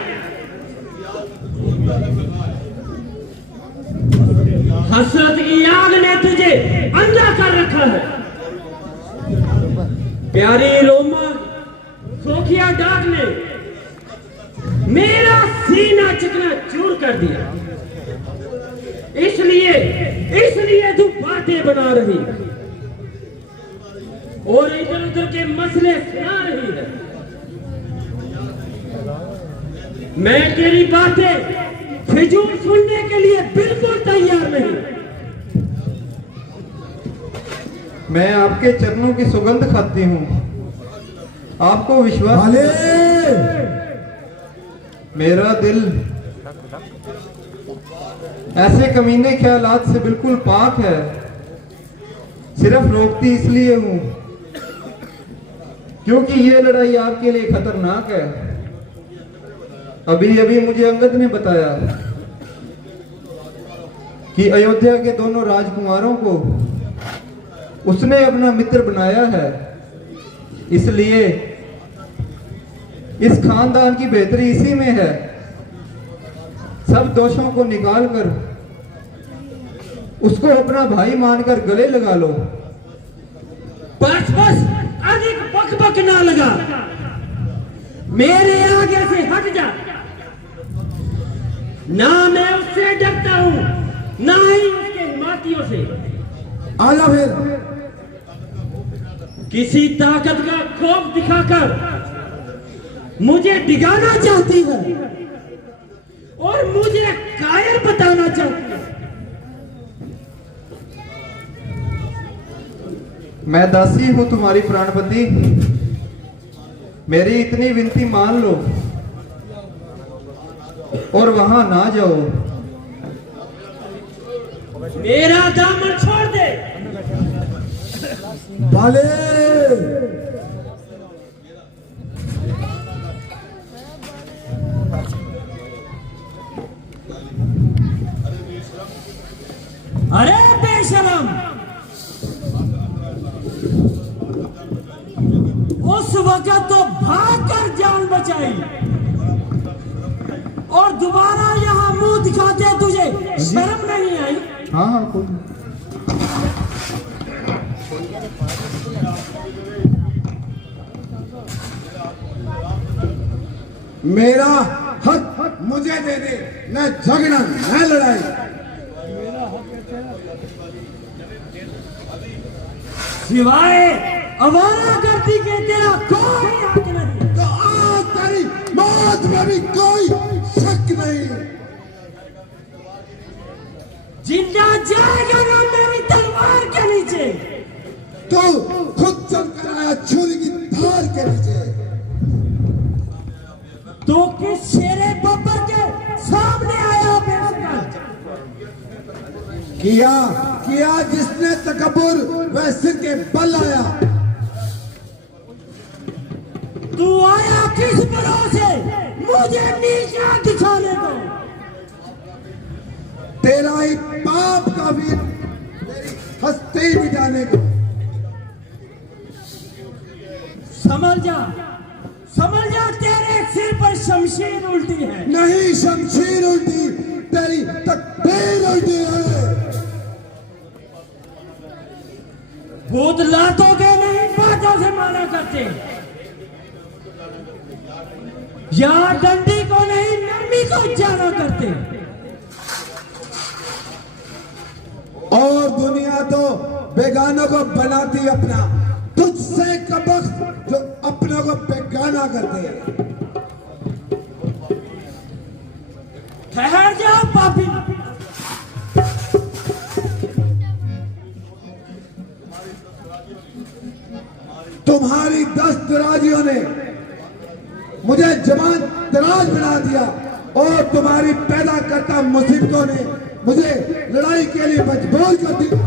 हसरत की आग ने तुझे अंधा कर रखा है। प्यारी रोमा सोखिया डाक ने मेरा सीना चिकना चूर कर दिया। इसलिए तू बातें बना रही और इधर उधर के मसले सुना रही है। मैं तेरी बातें फिजूल सुनने के लिए बिल्कुल तैयार नहीं। मैं आपके चरणों की सुगंध खाती हूँ, आपको विश्वास मेरा दिल ऐसे कमीने ख्यालात से बिल्कुल पाक है। सिर्फ रोकती इसलिए हूं क्योंकि ये लड़ाई आपके लिए खतरनाक है। अभी अभी मुझे अंगद ने बताया कि अयोध्या के दोनों राजकुमारों को उसने अपना मित्र बनाया है। इसलिए इस खानदान की बेहतरी इसी में है। सब दोषों को निकालकर उसको अपना भाई मानकर गले लगा लो। बस अधिक बक ना लगा, मेरे आगे से हट जा। ना मैं उससे डरता हूं ना ही उसके मातियों से। आजा फिर। किसी ताकत का खौफ दिखाकर मुझे डिगाना चाहती है और मुझे कायर बताना चाहती है। मैं दासी हूं तुम्हारी प्राणपति, मेरी इतनी विनती मान लो और वहां ना जाओ। मेरा दामन छोड़ दे। बाले अरे बेशरम, उस वक्त तो भागकर जान बचाई और दोबारा यहाँ मुंह दिखाते तुझे शर्म नहीं आई? हाँ हाँ कोई मेरा हक मुझे दे दे, न झगड़ा न लड़ाई। सिवाय अवारा करती के तेरा कोई हक नहीं। तो आज तेरी मौत में भी कोई शक नहीं। जिंदा जाएगा ना मेरी तलवार के नीचे। तो खुद चल कर आया छुरी की धार के नीचे। तो किस शेरे बब्बर के सामने आया बेशरम? किया जिसने तकब्बुर वह सिर के बल आया। तू आया किस भरोसे मुझे नीचा दिखाने को? तेरा ही पाप का भी तेरी हस्ती मिटाने को। समझ जा तेरे सिर पर शमशीर उल्टी है। नहीं शमशीर उल्टी, तेरी तकदीर उल्टी है। भूत लातों के नहीं बातों से माना करते, या डंडी को नहीं नरमी को जाना करते। और दुनिया तो बेगानों को बनाती अपना, तुझसे कबख्त जो अपनों को बेगाना करते हैं। ठहर जा पापी। तुम्हारी 10 दराजियों ने मुझे जवान दराज बना दिया और तुम्हारी पैदा करता मुसीबतों ने मुझे लड़ाई के लिए मजबूर कर दिया।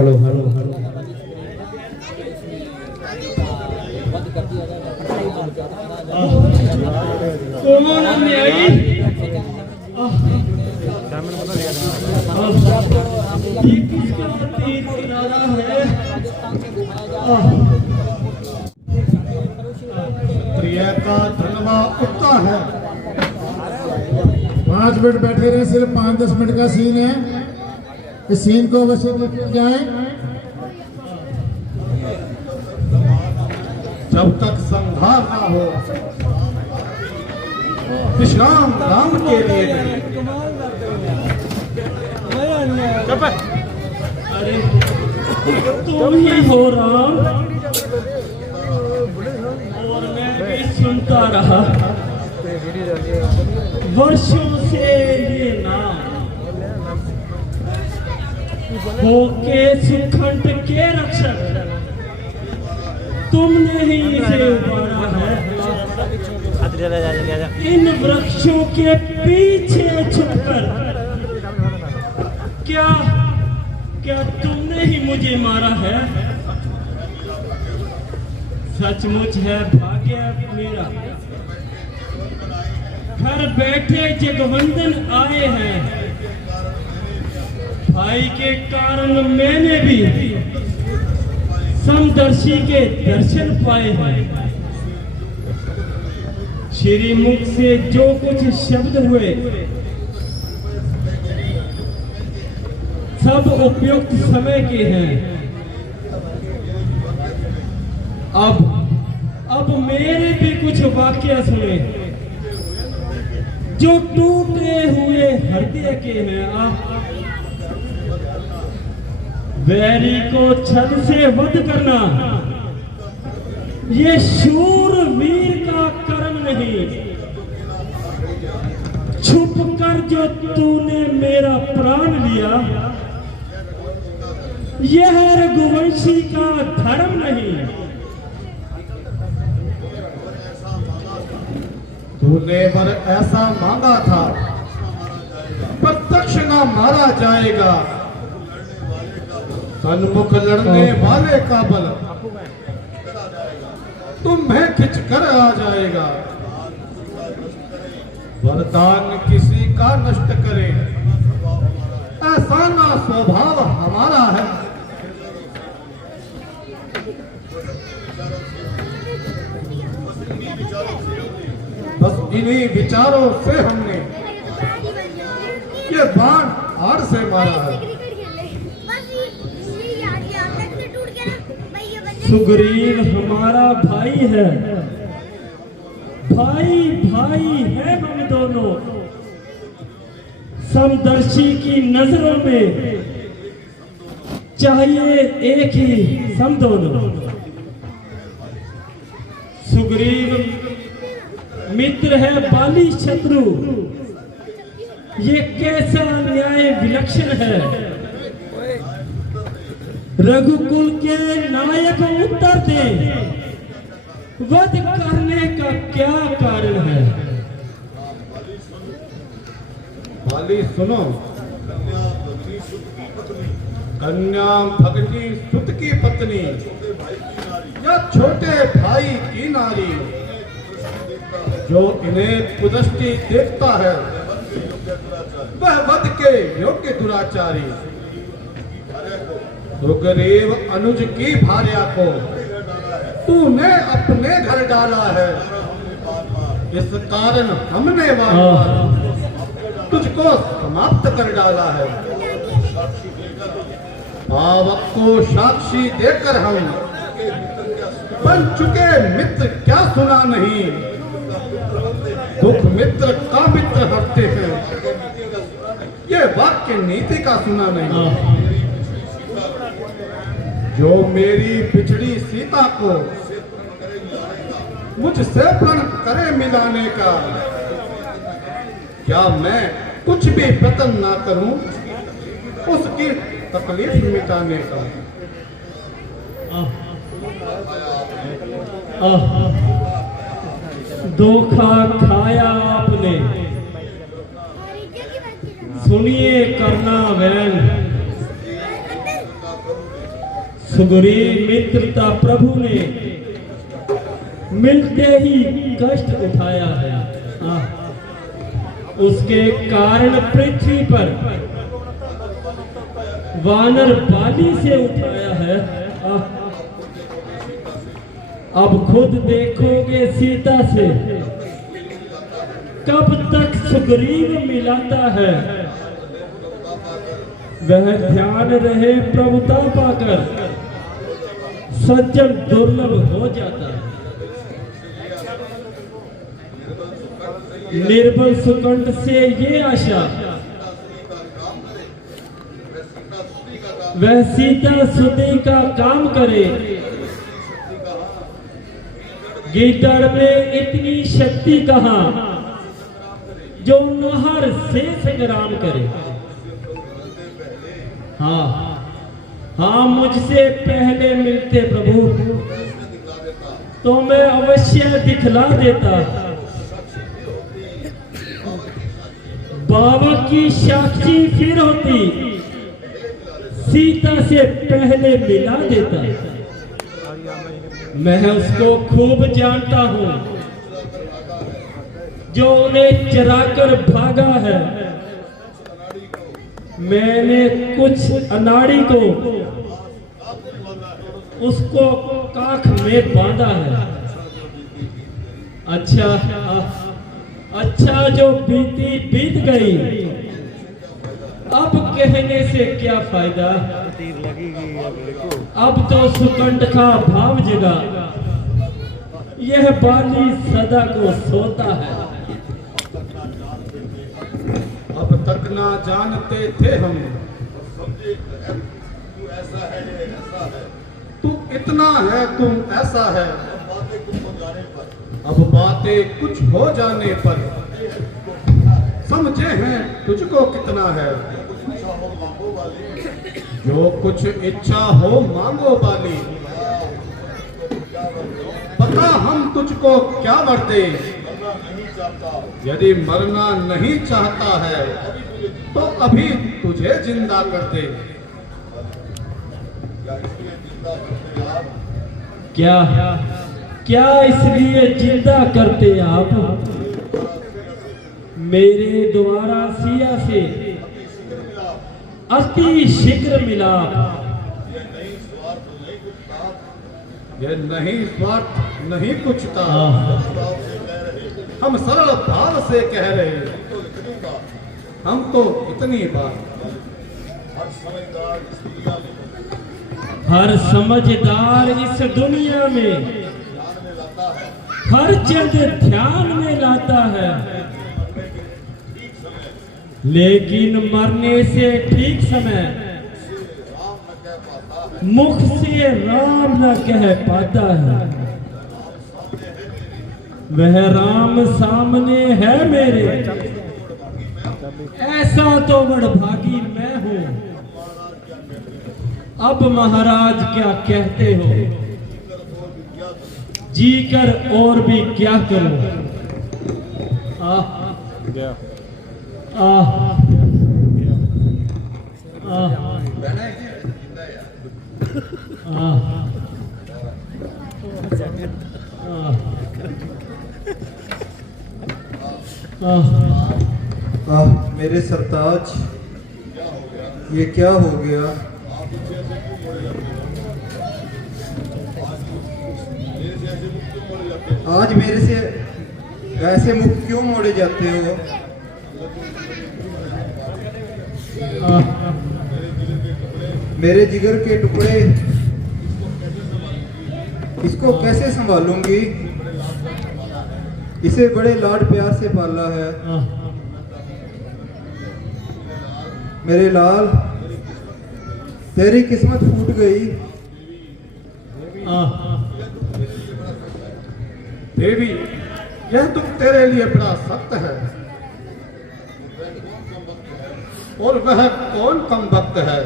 हेलो हेलो हेलो कौन में आई ये किसका तीर इरादा है प्रिय का धनवा उठता है। 5 मिनट बैठे रहे, सिर्फ 5-10 मिनट का सीन है, इस सीन को अवश्य देखते जाएं। जब तक संहार ना हो विश्राम राम के लिए नहीं। अरे तुम ही हो राम, और मैं भी सुनता रहा वर्षों से ये नाम, होके सुखंड के रक्षक तुमने ही इसे उबारा है। इन वृक्षों के पीछे छुपकर क्या क्या तुमने ही मुझे मारा है? सचमुच है भाग्य मेरा, घर बैठे जगवंदन आए हैं। भाई के कारण मैंने भी समदर्शी के दर्शन पाए हैं। श्री मुख से जो कुछ शब्द हुए सब उपयुक्त समय के हैं। अब मेरे भी कुछ वाक्य सुने जो टूटे हुए हृदय के हैं। वैरी को छल से वध करना ये शूरवीर का कर्म नहीं। छुप कर जो तूने मेरा प्राण लिया यह रघुवंशी का धर्म नहीं। तूने वर ऐसा मांगा था, प्रत्यक्ष ना मारा जाएगा। सन्मुख लड़ने वाले का बल तुम्हें खिंच कर आ जाएगा। वरदान किसी का नष्ट करे ऐसा ना स्वभाव हमारा है। बस इन्हीं विचारों से हमने ये बाण आड़ से मारा है। सुग्रीव हमारा भाई है, भाई भाई है हम दोनों। समदर्शी की नजरों में चाहिए एक ही सम दोनों। सुग्रीव मित्र है बाली शत्रु, ये कैसा न्याय विलक्षण है। रघुकुल के नायक उत्तर दे, वध करने का क्या कारण है? बाली सुनो, कन्या भगनी सुत की पत्नी या छोटे भाई की नारी जो इन्हें कुदृष्टि देखता है वह वध के योग्य दुराचारी। सुग्रीव अनुज की भार्या को तूने अपने घर डाला है, इस कारण हमने तुझको समाप्त कर डाला है। पावक को साक्षी देकर हम बन चुके मित्र क्या सुना नहीं। दुख मित्र का मित्र हटते हैं, ये वाक्य नीति का सुना नहीं। जो मेरी बिछड़ी सीता को मुझसे प्रण करे मिलाने का, क्या मैं कुछ भी यत्न ना करूं उसकी तकलीफ मिटाने का। धोखा खाया आपने, सुनिए करना वैन। सुग्रीव मित्रता प्रभु ने मिलते ही कष्ट उठाया है। उसके कारण पृथ्वी पर वानर बाली से उठाया है। अब खुद देखोगे सीता से कब तक सुग्रीव मिलाता है। वह ध्यान रहे प्रभुता पाकर सज्जन दुर्लभ हो जाता है। निर्बल सुकंठ से ये आशा वह सीता सुधी का काम करे। गीदड़ में इतनी शक्ति कहाँ जो नहर से संग्राम करे। हाँ मुझसे पहले मिलते प्रभु तो मैं अवश्य दिखला देता। बाबा की साक्षी फिर होती सीता से पहले मिला देता। मैं उसको खूब जानता हूं जो उन्हें चराकर भागा है। मैंने कुछ अनाड़ी को उसको काख में बांधा है। अच्छा जो बीती बीत गई, अब कहने से क्या फायदा। अब तो सुकंठ का भाव जगा, यह बाली सदा को सोता है। अब तक ना जानते थे हम, तू इतना है तुम ऐसा है। अब बातें कुछ हो जाने पर समझे हैं तुझको कितना है। जो कुछ इच्छा हो मांगो बाली, पता हम तुझको क्या वर दे। यदि मरना नहीं चाहता है तो अभी तुझे जिंदा कर दे। क्या इसलिए जिंदा करते आप। मेरे द्वारा सिया से अति शीघ्र मिला। ये नहीं स्वार्थ नहीं कुछता, हम सरल भाव से कह रहे। हम तो इतनी बात हर समझदार इस दुनिया में हर चीज ध्यान में लाता है, लेकिन मरने से ठीक समय मुख से राम न कह पाता है। वह राम सामने है मेरे, ऐसा तो बड़भागी मैं हूं। अब महाराज क्या कहते हो, जी कर और भी क्या करूं। मेरे सरताज, ये क्या हो गया। आज मेरे से ऐसे मुख क्यों मोड़े जाते हो। मेरे जिगर के टुकड़े, इसको कैसे संभालूंगी। इसे बड़े लाड प्यार से पाला है। मेरे लाल, तेरी किस्मत फूट गई। देवी, यह दुख तेरे लिए बड़ा सख्त है। और वह कौन कम वक्त है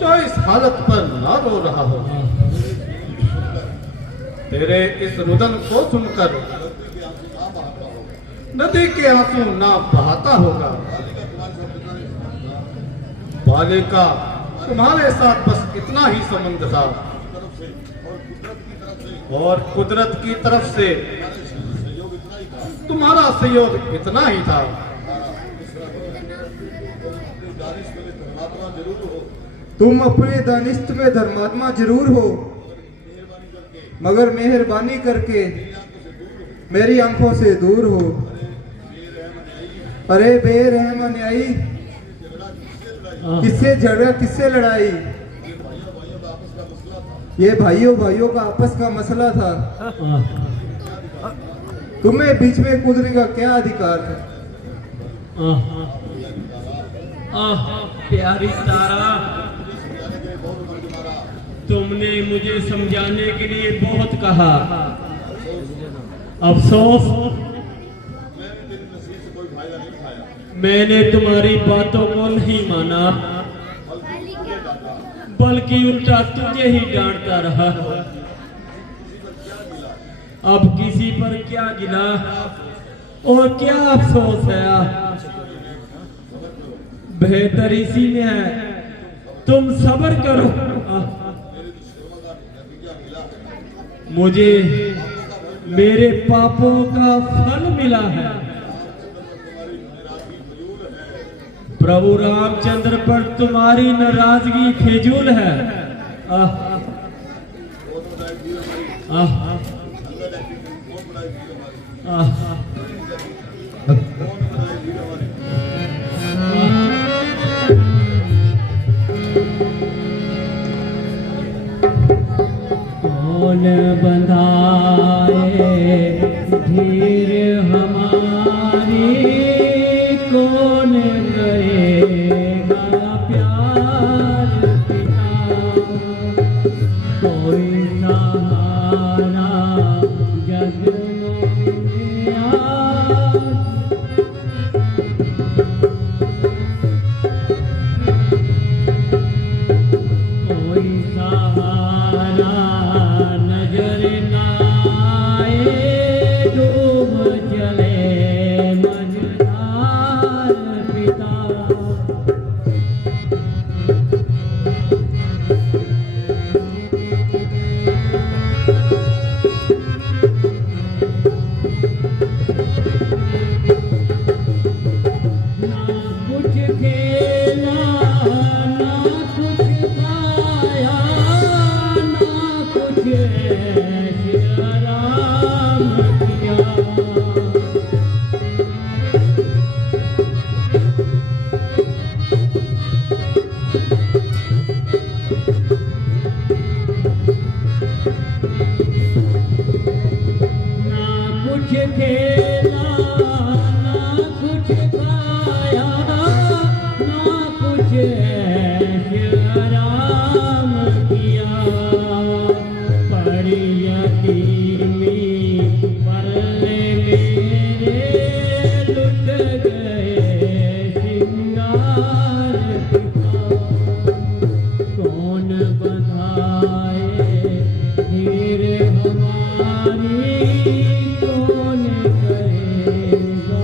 जो इस हालत पर ना रो रहा हो। तेरे इस रुदन को सुनकर नदी के आंसू ना बहाता होगा। बालिका तुम्हारे साथ बस इतना ही संबंध था और कुदरत की तरफ से तुम्हारा सहयोग इतना ही था। तुम अपने दानिश्त में धर्मात्मा जरूर हो, मगर मेहरबानी करके मेरी आंखों से दूर हो। अरे बेरहम अन्यायी, किससे झगड़ा किससे लड़ाई? ये भाइयों भाइयों का आपस का मसला था। तुम्हें बीच में कूदने का क्या अधिकार था? प्यारी तारा, तुमने मुझे समझाने के लिए बहुत कहा, अफसोस मैंने तुम्हारी बातों को नहीं माना, बल्कि उल्टा तुझे ही डांटता रहा। अब किसी पर क्या गिला और क्या अफसोस है? बेहतर इसी में है तुम सब्र करो। मुझे मेरे पापों का फल मिला है। प्रभु रामचंद्र पर तुम्हारी नाराजगी फिजूल है। कौन बंधाए धीर हमारी, कौन करेगा प्यार पिता, कोई सहारा जग में आज। कोई सहारा नजर ना आए, डूब चले मझधार पिता। ना कुछ खेला ना कुछ खाया, ना कुछ ऐश आराम किया। ना कुछ खेला ना कुछ खाया, ना कुछ ऐश आराम किया। पड़ी यतीमी पल्ले मेरे, लुट गए सिंगार पिता। कौन बंधाए धीर हमारी, कौन करेगा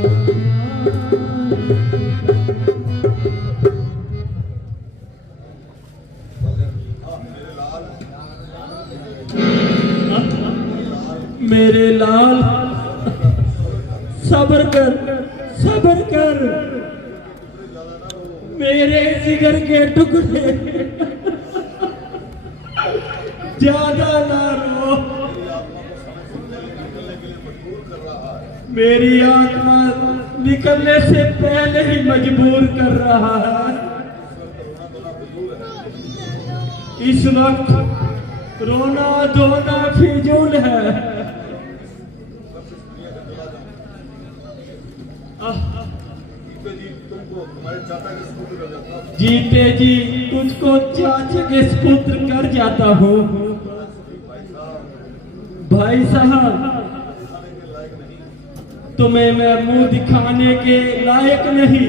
मेरे लाल? सब्र कर, सब्र कर, मेरे जिगर के टुकड़े ज्यादा ना रो। मेरी आत्मा निकलने से पहले ही मजबूर कर रहा है। इस वक्त रोना धोना फिजूल है। जीते जी तुझको चाचा के सुपुत्र कर जाता हूँ। भाई साहब, तुम्हें मैं मुंह दिखाने के लायक नहीं।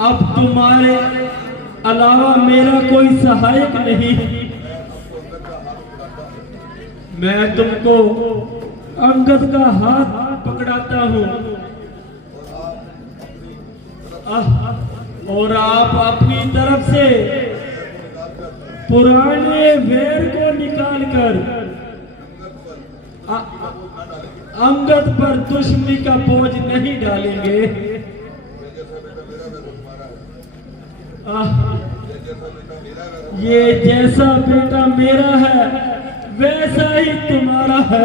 अब तुम्हारे अलावा मेरा कोई सहायक नहीं। मैं तुमको अंगद का हाथ पकड़ाता हूँ। और आप अपनी तरफ से पुराने वैर को निकालकर अंगद पर दुश्मनी का बोझ नहीं डालेंगे। ये जैसा बेटा मेरा है वैसा ही तुम्हारा है।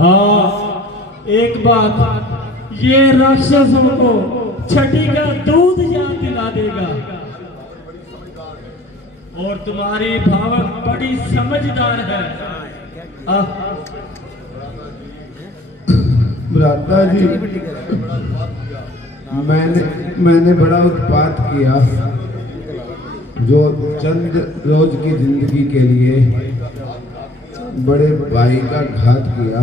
हाँ, एक बात, ये राक्षसों को छठी का दूध याद दिला देगा। और तुम्हारी भावक बड़ी समझदार है। भ्राता जी, मैंने बड़ा उत्पात किया, जो चंद रोज की जिंदगी के लिए बड़े भाई का घात किया।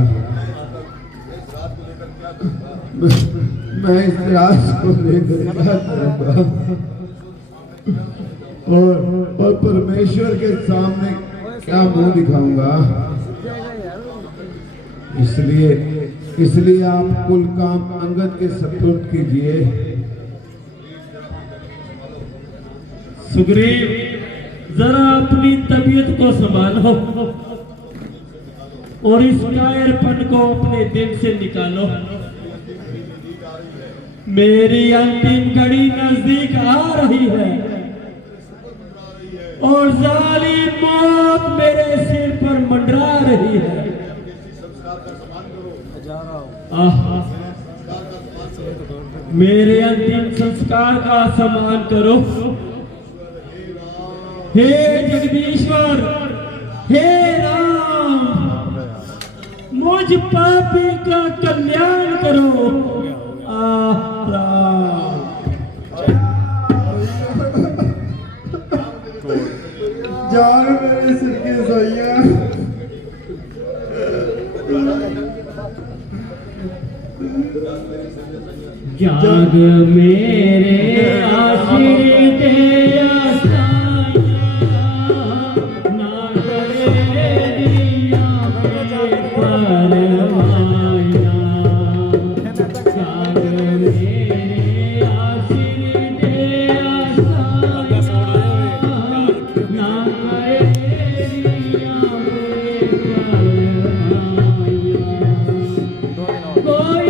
मैं इस राज को लेकर क्या करूंगा और परमेश्वर के सामने क्या मुंह दिखाऊंगा। इसलिए आप कुल काम अंगद के सपुर्द कीजिए। सुग्रीव, जरा अपनी तबीयत को संभालो और इस कायरपन को अपने दिल से निकालो। मेरी अंतिम घड़ी नजदीक आ रही है और जालिम मौत मेरे सिर पर मंडरा रही है। मेरे अंतिम संस्कार का सम्मान करो। हे जगदीश्वर, हे राम, मुझ पापी का कल्याण करो। राम। जान मेरे सिर के सैया, जाग मेरे आशीष दे ना करे दिया परवाया। जाग मेरे आशीष दे ना करे दिया परवाया। कोई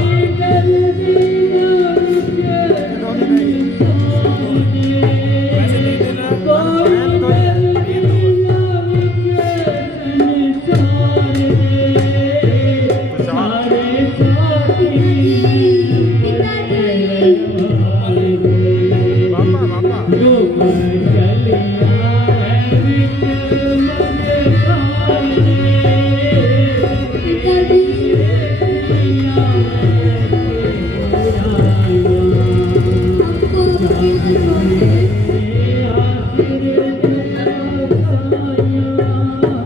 हमको